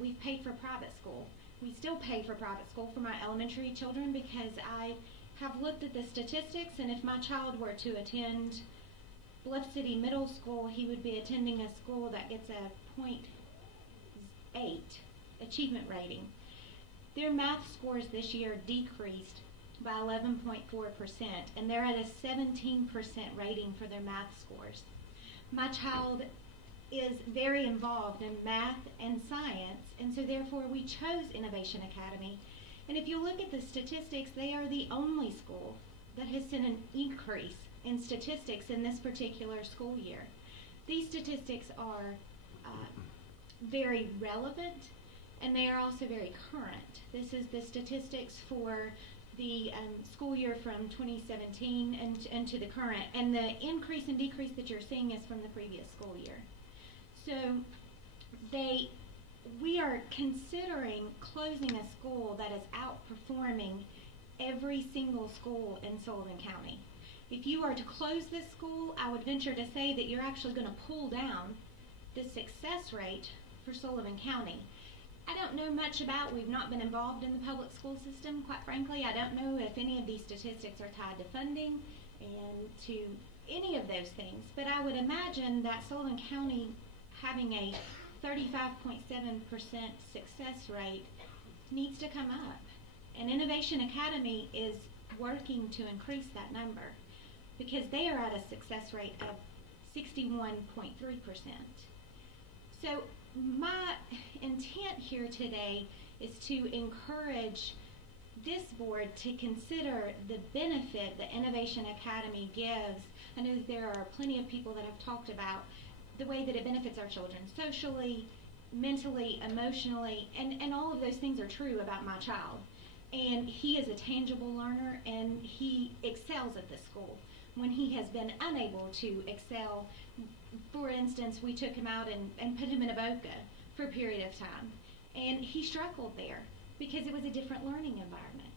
We've paid for private school. We still pay for private school for my elementary children because I have looked at the statistics, and if my child were to attend Bluff City Middle School, he would be attending a school that gets a 0.8 achievement rating. Their math scores this year decreased by 11.4%, and they're at a 17% rating for their math scores. My child is very involved in math and science, and so therefore we chose Innovation Academy. And if you look at the statistics, they are the only school that has seen an increase in statistics in this particular school year. These statistics are very relevant, and they are also very current. This is the statistics for the school year from 2017 and to the current, and the increase and decrease that you're seeing is from the previous school year. So we are considering closing a school that is outperforming every single school in Sullivan County. If you are to close this school, I would venture to say that you're actually going to pull down the success rate for Sullivan County. I don't know much about, we've not been involved in the public school system, quite frankly. I don't know if any of these statistics are tied to funding and to any of those things, but I would imagine that Sullivan County having a 35.7% success rate needs to come up. And Innovation Academy is working to increase that number because they are at a success rate of 61.3%. So my intent here today is to encourage this board to consider the benefit that Innovation Academy gives. I know that there are plenty of people that have talked about the way that it benefits our children socially, mentally, emotionally, and all of those things are true about my child. And he is a tangible learner, and he excels at this school. When he has been unable to excel, for instance, we took him out and put him in Avoca for a period of time, and he struggled there because it was a different learning environment.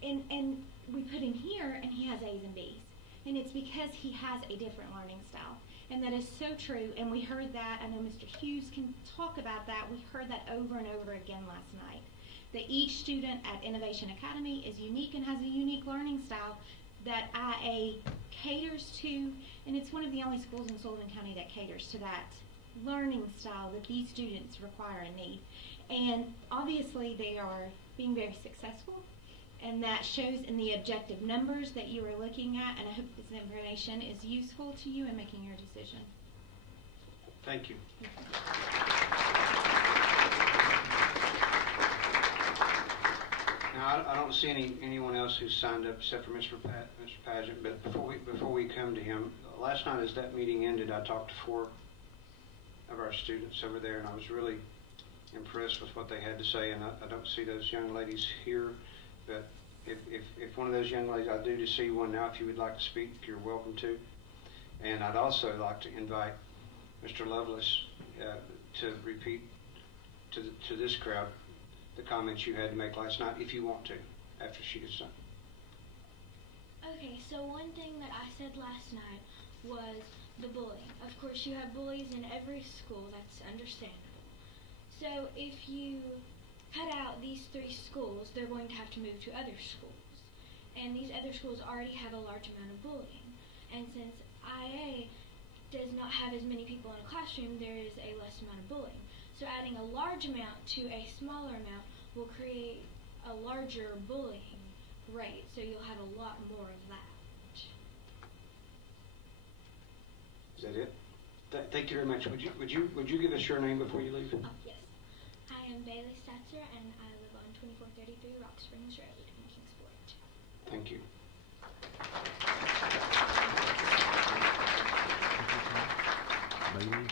And we put him here, and he has A's and B's, and it's because he has a different learning style. And that is so true, and we heard that. I know Mr. Hughes can talk about that. We heard that over and over again last night, that each student at Innovation Academy is unique and has a unique learning style that IA caters to, and it's one of the only schools in Sullivan County that caters to that learning style that these students require and need. And obviously they are being very successful, and that shows in the objective numbers that you are looking at, and I hope this information is useful to you in making your decision. Thank you. Now, I don't see anyone else who's signed up except for Mr. Pageant, but before we come to him, last night as that meeting ended, I talked to 4 of our students over there, and I was really impressed with what they had to say, and I don't see those young ladies here, but if one of those young ladies, I do to see one now, if you would like to speak, you're welcome to. And I'd also like to invite Mr. Lovelace to repeat to this crowd the comments you had to make last night, if you want to, after she gets done. Okay, so one thing that I said last night was the bullying. Of course, you have bullies in every school, that's understandable. So if you cut out these 3 schools, they're going to have to move to other schools. And these other schools already have a large amount of bullying. And since IA does not have as many people in a classroom, there is a less amount of bullying. So adding a large amount to a smaller amount will create a larger bullying rate, so you'll have a lot more of that. Is that it? Thank you very much. Would you give us your name before you leave? Oh, yes. I am Bailey Statzer, and I live on 2433 Rock Springs Road in Kingsport. Thank you. Bailey.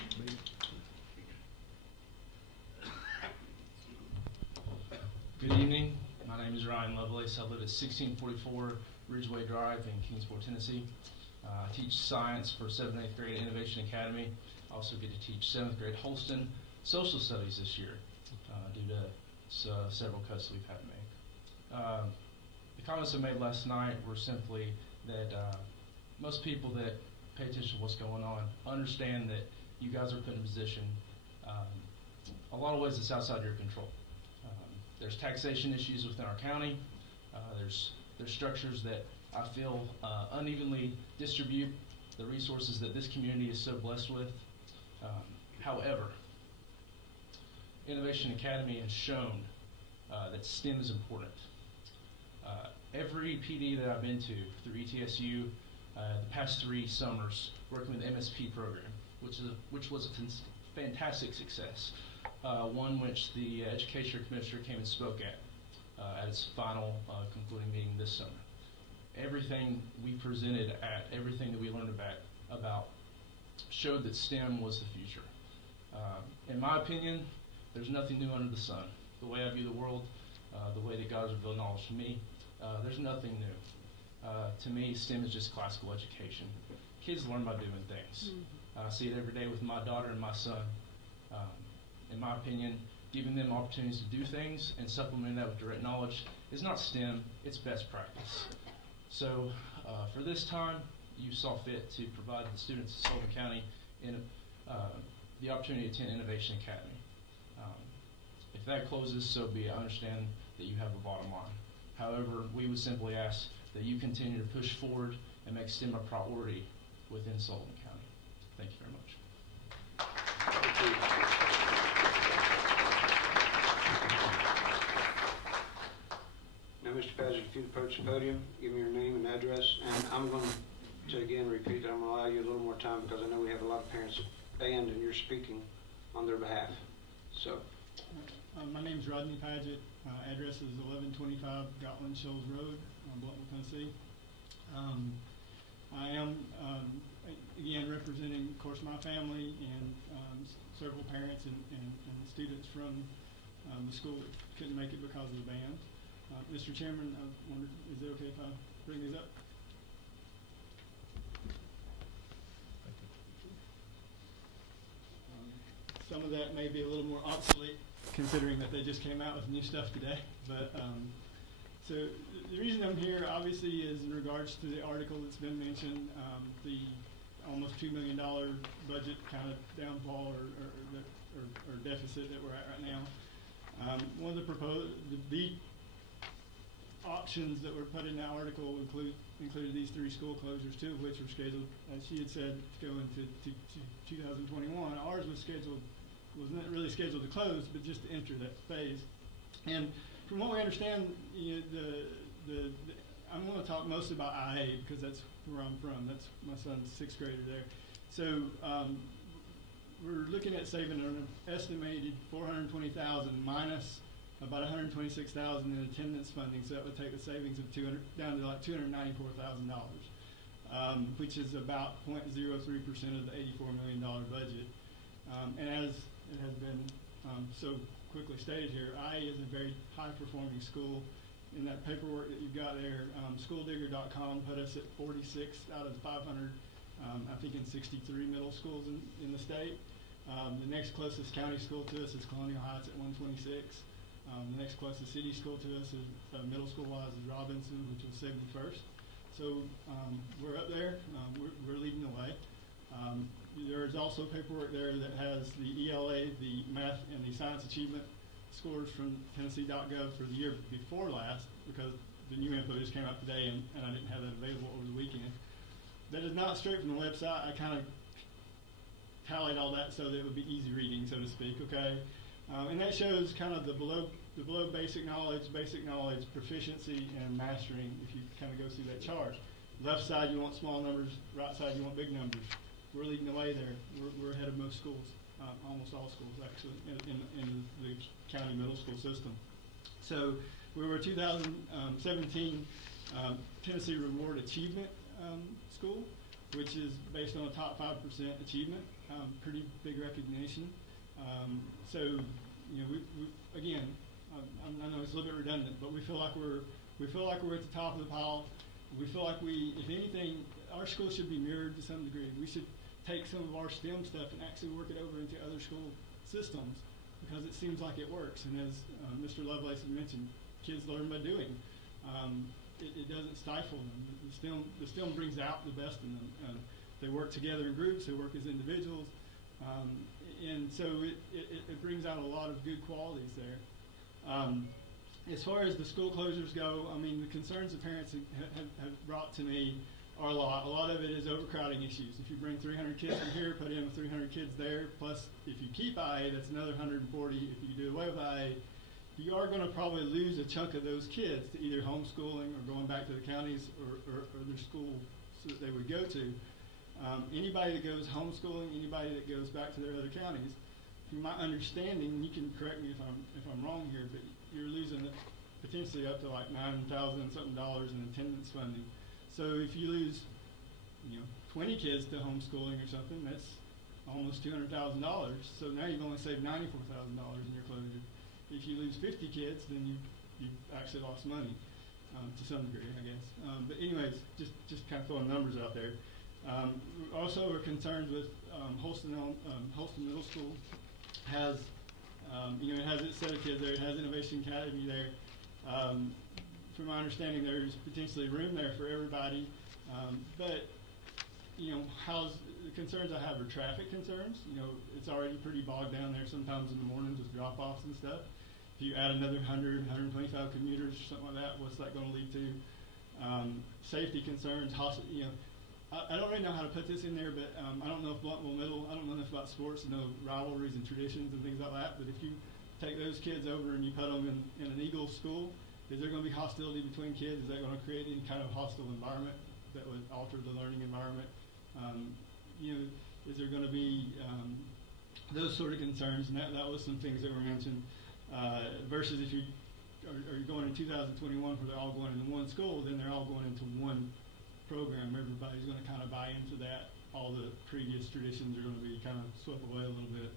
Good evening. My name is Ryan Lovelace. I live at 1644 Ridgeway Drive in Kingsport, Tennessee. I teach science for 7th and 8th grade at Innovation Academy. I also get to teach 7th grade Holston social studies this year due to several cuts we've had to make. The comments I made last night were simply that most people that pay attention to what's going on. Understand that you guys are put in a position, a lot of ways it's outside your control. There's taxation issues within our county. There's structures that I feel unevenly distribute the resources that this community is so blessed with. However, Innovation Academy has shown that STEM is important. Every PD that I've been to through ETSU, the past 3 summers, working with the MSP program, which was a fantastic success. One which the Education Commissioner came and spoke at its final concluding meeting this summer. Everything we presented at, everything that we learned about showed that STEM was the future. In my opinion, there's nothing new under the sun. The way I view the world, the way that God has revealed knowledge to me, there's nothing new. To me, STEM is just classical education. Kids learn by doing things. I see it every day with my daughter and my son. In my opinion, giving them opportunities to do things and supplementing that with direct knowledge is not STEM, it's best practice. So for this time, you saw fit to provide the students of Sullivan County the opportunity to attend Innovation Academy. If that closes, so be it. I understand that you have a bottom line. However, we would simply ask that you continue to push forward and make STEM a priority within Sullivan County. Thank you very much. Thank you. Now, Mr. Paget, if you'd approach the podium, give me your name and address, and I'm going to again repeat that I'm going to allow you a little more time because I know we have a lot of parents and you're speaking on their behalf. So. My name is Rodney Paget. Address is 1125 Gotland Shoals Road, Bluntville, Tennessee. I am, again, representing, of course, my family and several parents and students from the school that couldn't make it because of the band. Mr. Chairman, I wondered, is it okay if I bring these up? Some of that may be a little more obsolete, considering that they just came out with new stuff today. But so the reason I'm here, obviously, is in regards to the article that's been mentioned, the almost $2 million budget kind of downfall or deficit that we're at right now. One of the options that were put in that article included these 3 school closures, 2 of which were scheduled, as she had said, to go into 2021. Ours wasn't really scheduled to close, but just to enter that phase. And from what we understand, I'm going to talk mostly about IA because that's where I'm from. That's my son's 6th grader there. So we're looking at saving an estimated $420,000 minus about $126,000 in attendance funding. So that would take the savings of down to like $294,000, which is about 0.03% of the $84 million budget. And as it has been so quickly stated here, IA is a very high-performing school. In that paperwork that you've got there, schooldigger.com put us at 46 out of 500, I think in 63 middle schools in the state. The next closest county school to us is Colonial Heights at 126. The next closest city school to us is middle school-wise is Robinson, which was 71st. So we're up there. We're leading the way. There is also paperwork there that has the ELA, the math, and the science achievement scores from Tennessee.gov for the year before last, because the new info just came out today and I didn't have that available over the weekend. That is not straight from the website. I kind of tallied all that so that it would be easy reading, so to speak, okay? And that shows kind of the below basic knowledge, proficiency, and mastering, if you kind of go through that chart. Left side, you want small numbers. Right side, you want big numbers. We're leading the way there. We're ahead of most schools, almost all schools, actually, in the county middle school system. So we were 2017 Tennessee Reward Achievement School, which is based on a top 5% achievement. Pretty big recognition. So, you know, we again, I know it's a little bit redundant, but we feel like we're at the top of the pile. We feel like if anything, our school should be mirrored to some degree. We should take some of our STEM stuff and actually work it over into other school systems because it seems like it works. And as Mr. Lovelace had mentioned, kids learn by doing. It doesn't stifle them. The STEM brings out the best in them. they work together in groups, they work as individuals, and so it brings out a lot of good qualities there. As far as the school closures go, I mean, the concerns the parents have brought to me are a lot. A lot of it is overcrowding issues. If you bring 300 kids from here, put in 300 kids there, plus if you keep IA, that's another 140. If you do away with IA, you are going to probably lose a chunk of those kids to either homeschooling or going back to the counties or their school that they would go to. Anybody that goes homeschooling, anybody that goes back to their other counties, from my understanding, and you can correct me if I'm wrong here, but you're losing potentially up to like $9,000 and something in attendance funding. So if you lose, 20 kids to homeschooling or something, that's almost $200,000. So now you've only saved $94,000 in your closure. If you lose 50 kids, then you actually lost money to some degree, I guess. But anyways, just kind of throwing numbers out there. Also, we're concerned with Holston Middle School has, it has its set of kids there. It has Innovation Academy there. From my understanding, there's potentially room there for everybody. But the concerns I have are traffic concerns. It's already pretty bogged down there sometimes in the mornings with drop-offs and stuff. If you add another 100, 125 commuters or something like that, what's that going to lead to? Safety concerns, I don't really know how to put this in there, but I don't know if Bluntville Middle, I don't know enough about sports to know rivalries and traditions and things like that, but if you take those kids over and you put them in an Eagle school, is there going to be hostility between kids? Is that going to create any kind of hostile environment that would alter the learning environment? Is there going to be those sort of concerns? And that was some things that were mentioned. Versus if you are going in 2021 where they're all going into one school, then they're all going into one program. Everybody's going to kind of buy into that. All the previous traditions are going to be kind of swept away a little bit.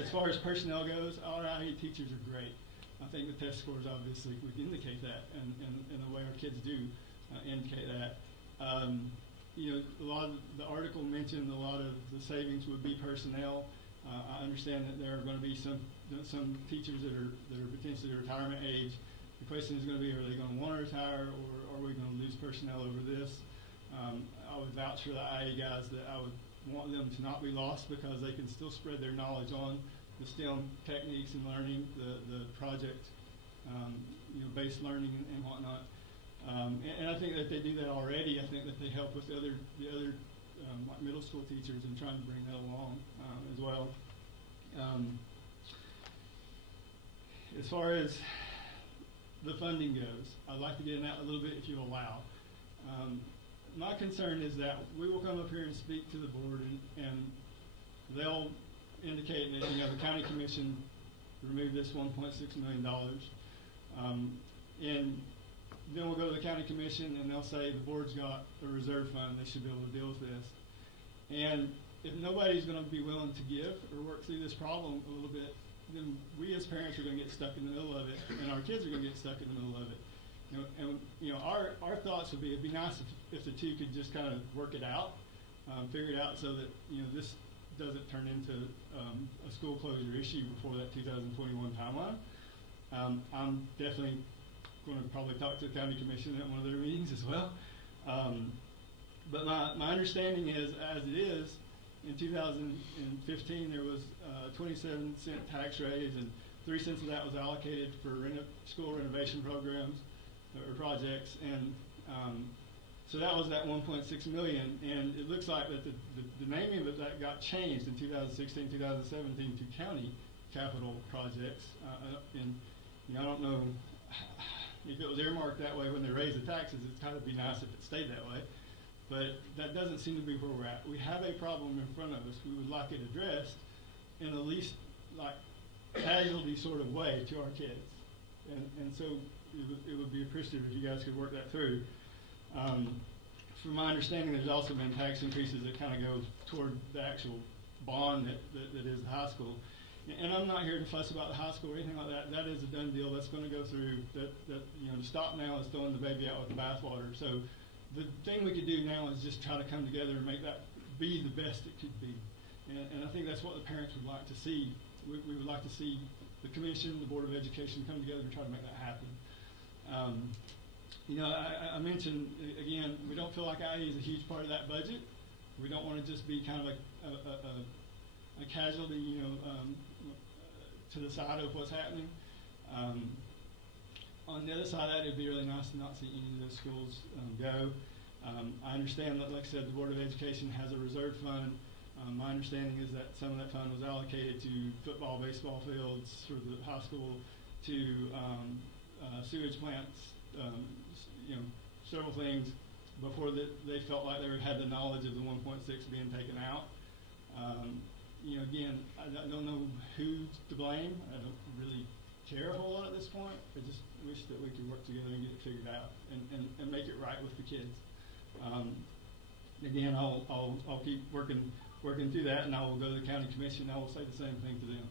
As far as personnel goes, our IE teachers are great. I think the test scores obviously would indicate that, and the way our kids do indicate that. A lot of the article mentioned a lot of the savings would be personnel. I understand that there are going to be some teachers that are potentially retirement age. The question is going to be, are they going to want to retire, or are we going to lose personnel over this? I would vouch for the IA guys that I would want them to not be lost because they can still spread their knowledge on the STEM techniques and learning, the project based learning and whatnot. And I think that they do that already. I think that they help with the other like middle school teachers and trying to bring that along as well. As far as the funding goes, I'd like to get in that a little bit if you allow. My concern is that we will come up here and speak to the board and they'll indicate that the county commission removed this $1.6 million. And then we'll go to the county commission and they'll say the board's got a reserve fund, they should be able to deal with this. And if nobody's going to be willing to give or work through this problem a little bit, then we as parents are going to get stuck in the middle of it, and our kids are going to get stuck in the middle of it. Our thoughts would be, it'd be nice if the two could just kind of work it out, figure it out so that this doesn't turn into a school closure issue before that 2021 timeline. I'm definitely going to probably talk to the county commission at one of their meetings as well. But my understanding is, as it is, in 2015 there was a 27-cent tax raise, and 3 cents of that was allocated for school renovation programs or projects, and so that was that $1.6 million. And it looks like that the naming of it that got changed in 2016, 2017 to county capital projects, and I don't know if it was earmarked that way when they raised the taxes. It's kind of be nice if it stayed that way. But that doesn't seem to be where we're at. We have a problem in front of us. We would like it addressed in the least casualty sort of way to our kids. And so it would be appreciative if you guys could work that through. From my understanding, there's also been tax increases that kind of go toward the actual bond that is the high school. And I'm not here to fuss about the high school or anything like that. That is a done deal. That's going to go through. To stop now is throwing the baby out with the bathwater. So the thing we could do now is just try to come together and make that be the best it could be. And I think that's what the parents would like to see. We would like to see the commission, the Board of Education come together and try to make that happen. You know, I mentioned, again, we don't feel like IA is a huge part of that budget. We don't want to just be kind of a casualty, you know, to the side of what's happening. On the other side of that, it'd be really nice to not see any of those schools go. I understand that, like I said, the Board of Education has a reserve fund. My understanding is that some of that fund was allocated to football, baseball fields for the high school, to sewage plants, you know, several things before they felt like they had the knowledge of the 1.6 being taken out. You know, again, I don't know who's to blame. I don't really care a whole lot at this point. I just wish that we could work together and get it figured out and make it right with the kids. Again, I'll keep working through that, and I will go to the county commission. I will say the same thing to them.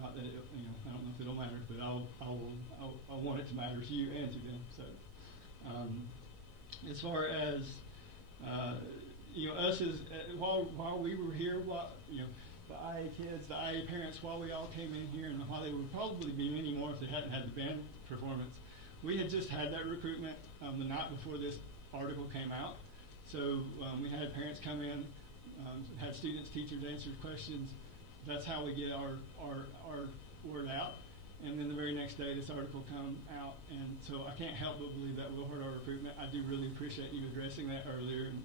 Not that you know, I don't know if it'll matter, but I want it to matter to you and to them. So, as far as you know, us as while we were here, you know, the IA kids, the IA parents, while we all came in here, and while they would probably be many more if they hadn't had the band performance, we had just had that recruitment the night before this article came out. So we had parents come in, had students, teachers answer questions. That's how we get our word out. And then the very next day, this article come out, and so I can't help but believe that will hurt our recruitment. I do really appreciate you addressing that earlier and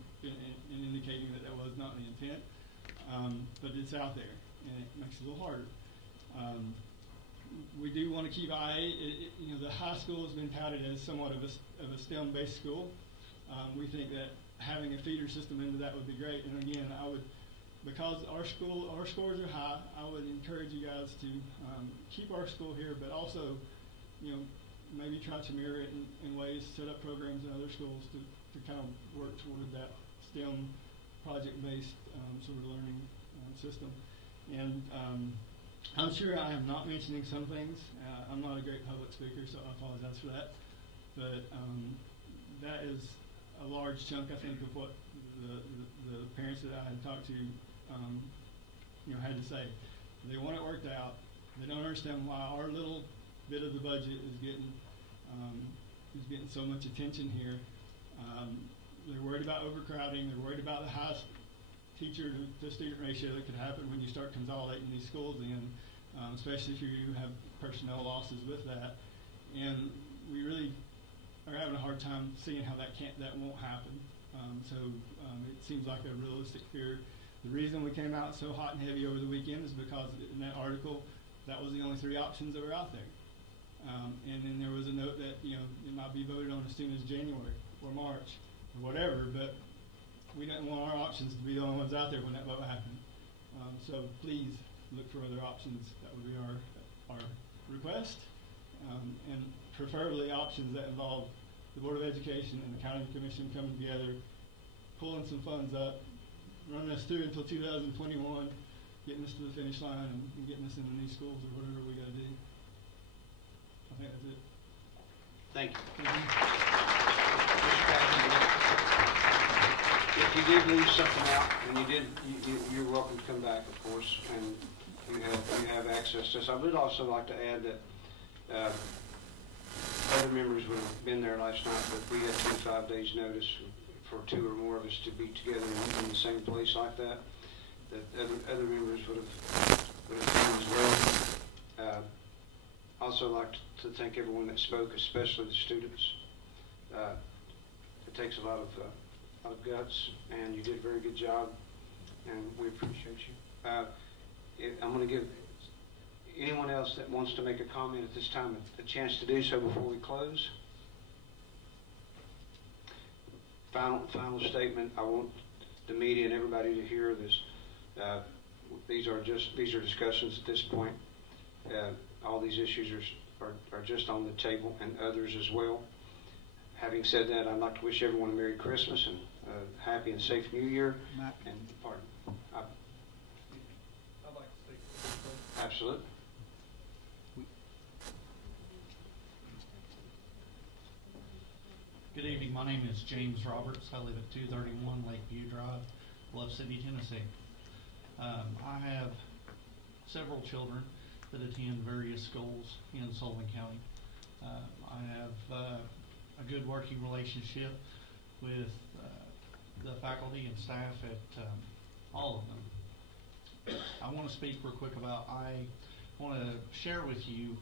indicating that was not the intent. But it's out there, and it makes it a little harder. We do want to keep IA. You know, the high school has been touted as somewhat of a STEM-based school. We think that having a feeder system into that would be great. And again, I would, because our scores are high, I would encourage you guys to keep our school here, but also, you know, maybe try to mirror it in ways, set up programs in other schools to kind of work toward that STEM project-based sort of learning system. And I'm sure I am not mentioning some things. I'm not a great public speaker, so I apologize for that. But that is a large chunk, I think, of what the parents that I had talked to, you know, had to say. They want it worked out. They don't understand why our little bit of the budget is getting so much attention here. They're worried about overcrowding. They're worried about the high teacher to student ratio that could happen when you start consolidating these schools in, especially if you have personnel losses with that. And we really are having a hard time seeing how that won't happen. So it seems like a realistic fear. The reason we came out so hot and heavy over the weekend is because in that article, that was the only 3 options that were out there. And then there was a note that, you know, it might be voted on as soon as January or March or whatever, but we didn't want our options to be the only ones out there when that vote happened. So please look for other options. That would be our request, and preferably options that involve the Board of Education and the County Commission coming together, pulling some funds up, running us through until 2021, getting us to the finish line, and getting us into these schools or whatever we got to do. I think that's it. Thank you. Mr. Patton, if you did leave something out, and you're welcome to come back, of course, and you have access to this. I would also like to add that other members would have been there last night, but we had 25 days notice for 2 or more of us to be together in the same place like that. That other members would have come as well. Also like to thank everyone that spoke, especially the students. It takes a lot of guts, and you did a very good job, and we appreciate you. I'm going to give anyone else that wants to make a comment at this time a chance to do so before we close. Final statement. I want the media and everybody to hear this. These are discussions at this point. All these issues are just on the table, and others as well. Having said that, I'd like to wish everyone a Merry Christmas and a happy and safe New Year. And pardon. I'd like to speak. Absolutely. Good evening. My name is James Roberts. I live at 231 Lakeview Drive, Bluff City, Tennessee. I have several children that attend various schools in Sullivan County. I have a good working relationship with the faculty and staff at all of them. I want to speak real quick about, I want to share with you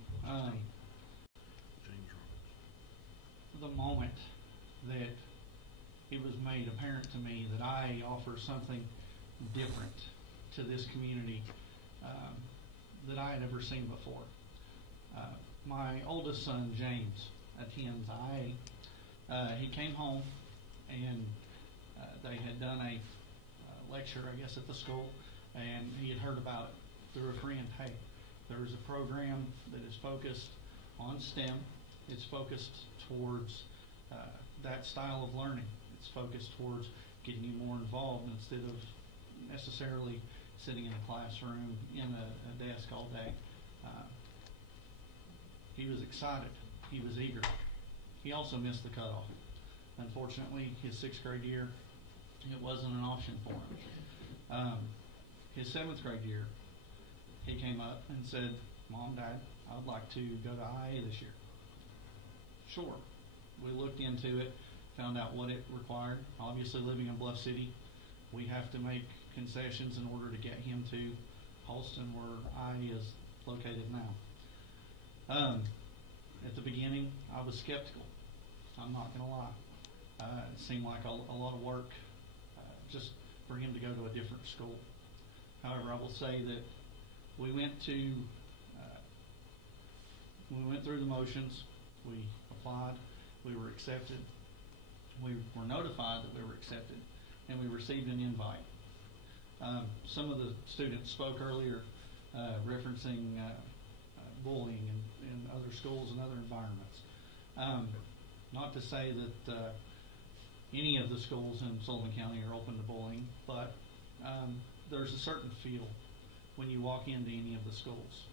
the moment that it was made apparent to me that I offer something different to this community that I had never seen before. My oldest son, James, attends IA. He came home and they had done a lecture, I guess, at the school, and he had heard about it through a friend. Hey, there's a program that is focused on STEM. It's focused towards that style of learning. It's focused towards getting you more involved instead of necessarily sitting in a classroom in a desk all day. He was excited. He was eager. He also missed the cutoff. Unfortunately, his 6th grade year, it wasn't an option for him. His 7th grade year, he came up and said, Mom, Dad, I'd like to go to IA this year. Sure. We looked into it, found out what it required. Obviously, living in Bluff City, we have to make concessions in order to get him to Holston, where IA is located now. At the beginning, I was skeptical. I'm not going to lie. It seemed like a lot of work just for him to go to a different school. However, I will say that we went through the motions. We applied. We were accepted. We were notified that we were accepted, and we received an invite. Some of the students spoke earlier referencing bullying in other schools and other environments. Not to say that any of the schools in Sullivan County are open to bullying, but there's a certain feel when you walk into any of the schools.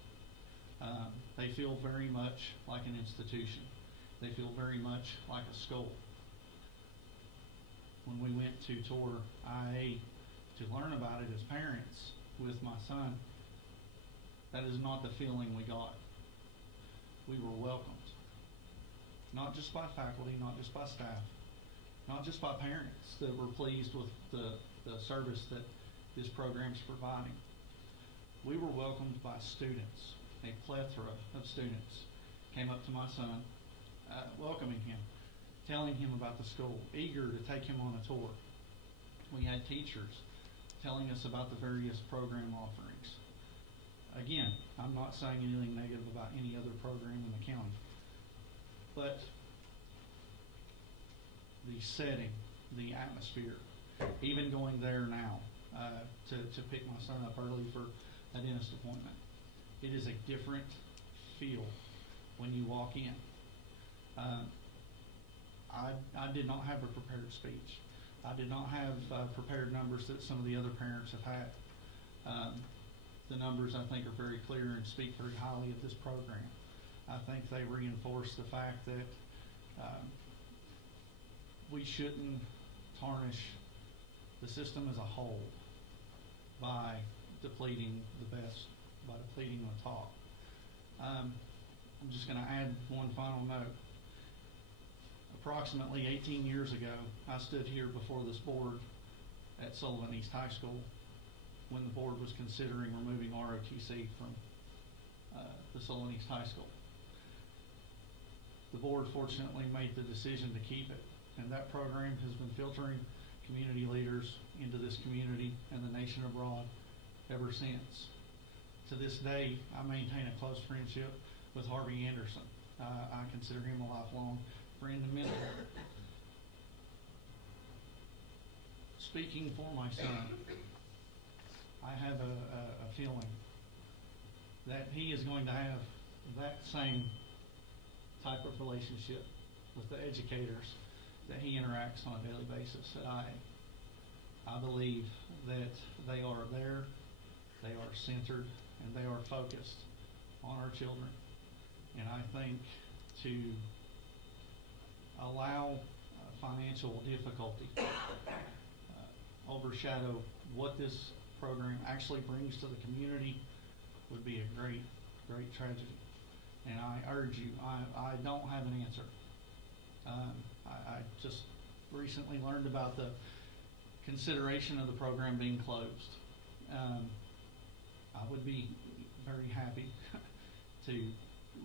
They feel very much like an institution. They feel very much like a school. When we went to tour IA to learn about it as parents with my son, that is not the feeling we got. We were welcomed. Not just by faculty, not just by staff, not just by parents that were pleased with the service that this program is providing. We were welcomed by students. A plethora of students came up to my son, welcoming him, telling him about the school, eager to take him on a tour. We had teachers telling us about the various program offerings. Again, I'm not saying anything negative about any other program in the county, but the setting, the atmosphere, even going there now to pick my son up early for a dentist appointment, it is a different feel when you walk in. I did not have a prepared speech. I did not have prepared numbers that some of the other parents have had. The numbers, I think, are very clear and speak very highly of this program. I think they reinforce the fact that we shouldn't tarnish the system as a whole by depleting the best, by depleting the top. I'm just going to add one final note. Approximately 18 years ago, I stood here before this board at Sullivan East High School when the board was considering removing ROTC from the Sullivan East High School. The board fortunately made the decision to keep it, and that program has been filtering community leaders into this community and the nation abroad ever since. To this day, I maintain a close friendship with Harvey Anderson. I consider him a lifelong friend and mentor. Speaking for my son, I have a feeling that he is going to have that same type of relationship with the educators that he interacts on a daily basis at IA. I believe that they are there, they are centered, and they are focused on our children. And I think to allow financial difficulty overshadow what this program actually brings to the community would be a great tragedy. And I urge you, I don't have an answer. I just recently learned about the consideration of the program being closed. I would be very happy to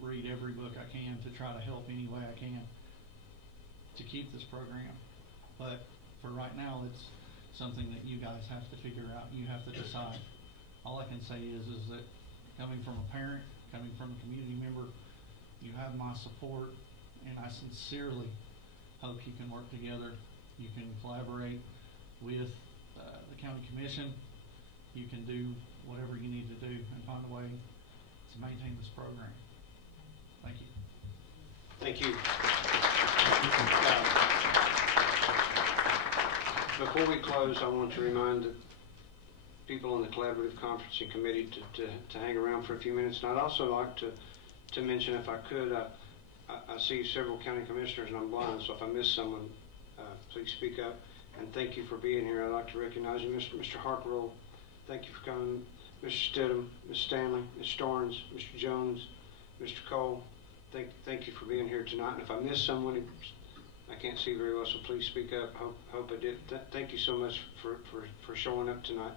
read every book I can to try to help any way I can to keep this program. But for right now, it's something that you guys have to figure out. You have to decide. All I can say is that coming from a parent, coming from a community member, you have my support, and I sincerely hope you can work together. You can collaborate with the county commission. You can do whatever you need to do and find a way to maintain this program. Thank you. Thank you. Before we close, I want to remind the people on the Collaborative Conferencing Committee to hang around for a few minutes. And I'd also like to mention, if I could, I see several county commissioners and I'm blind, so if I miss someone, please speak up. And thank you for being here. I'd like to recognize you, Mr. Harkroll. Thank you for coming. Mr. Stidham, Ms. Stanley, Ms. Starnes, Mr. Jones, Mr. Cole. Thank you for being here tonight. And if I miss someone, I can't see very well, so please speak up. Hope I did. Thank you so much for showing up tonight.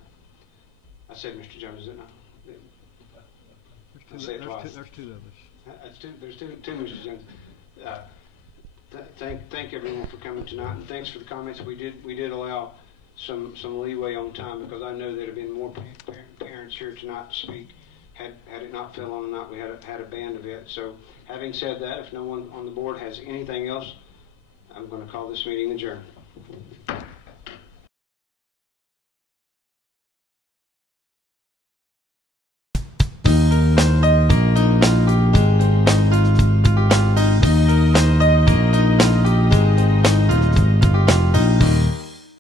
I said Mr. Jones, didn't I? I said it twice. There's two of us. There's two Mr. Jones. Thank everyone for coming tonight, and thanks for the comments. We did allow some leeway on time because I know there have been more parents here tonight to speak. Had it not fell on a night, we had a band event. So, having said that, if no one on the board has anything else, I'm going to call this meeting adjourned.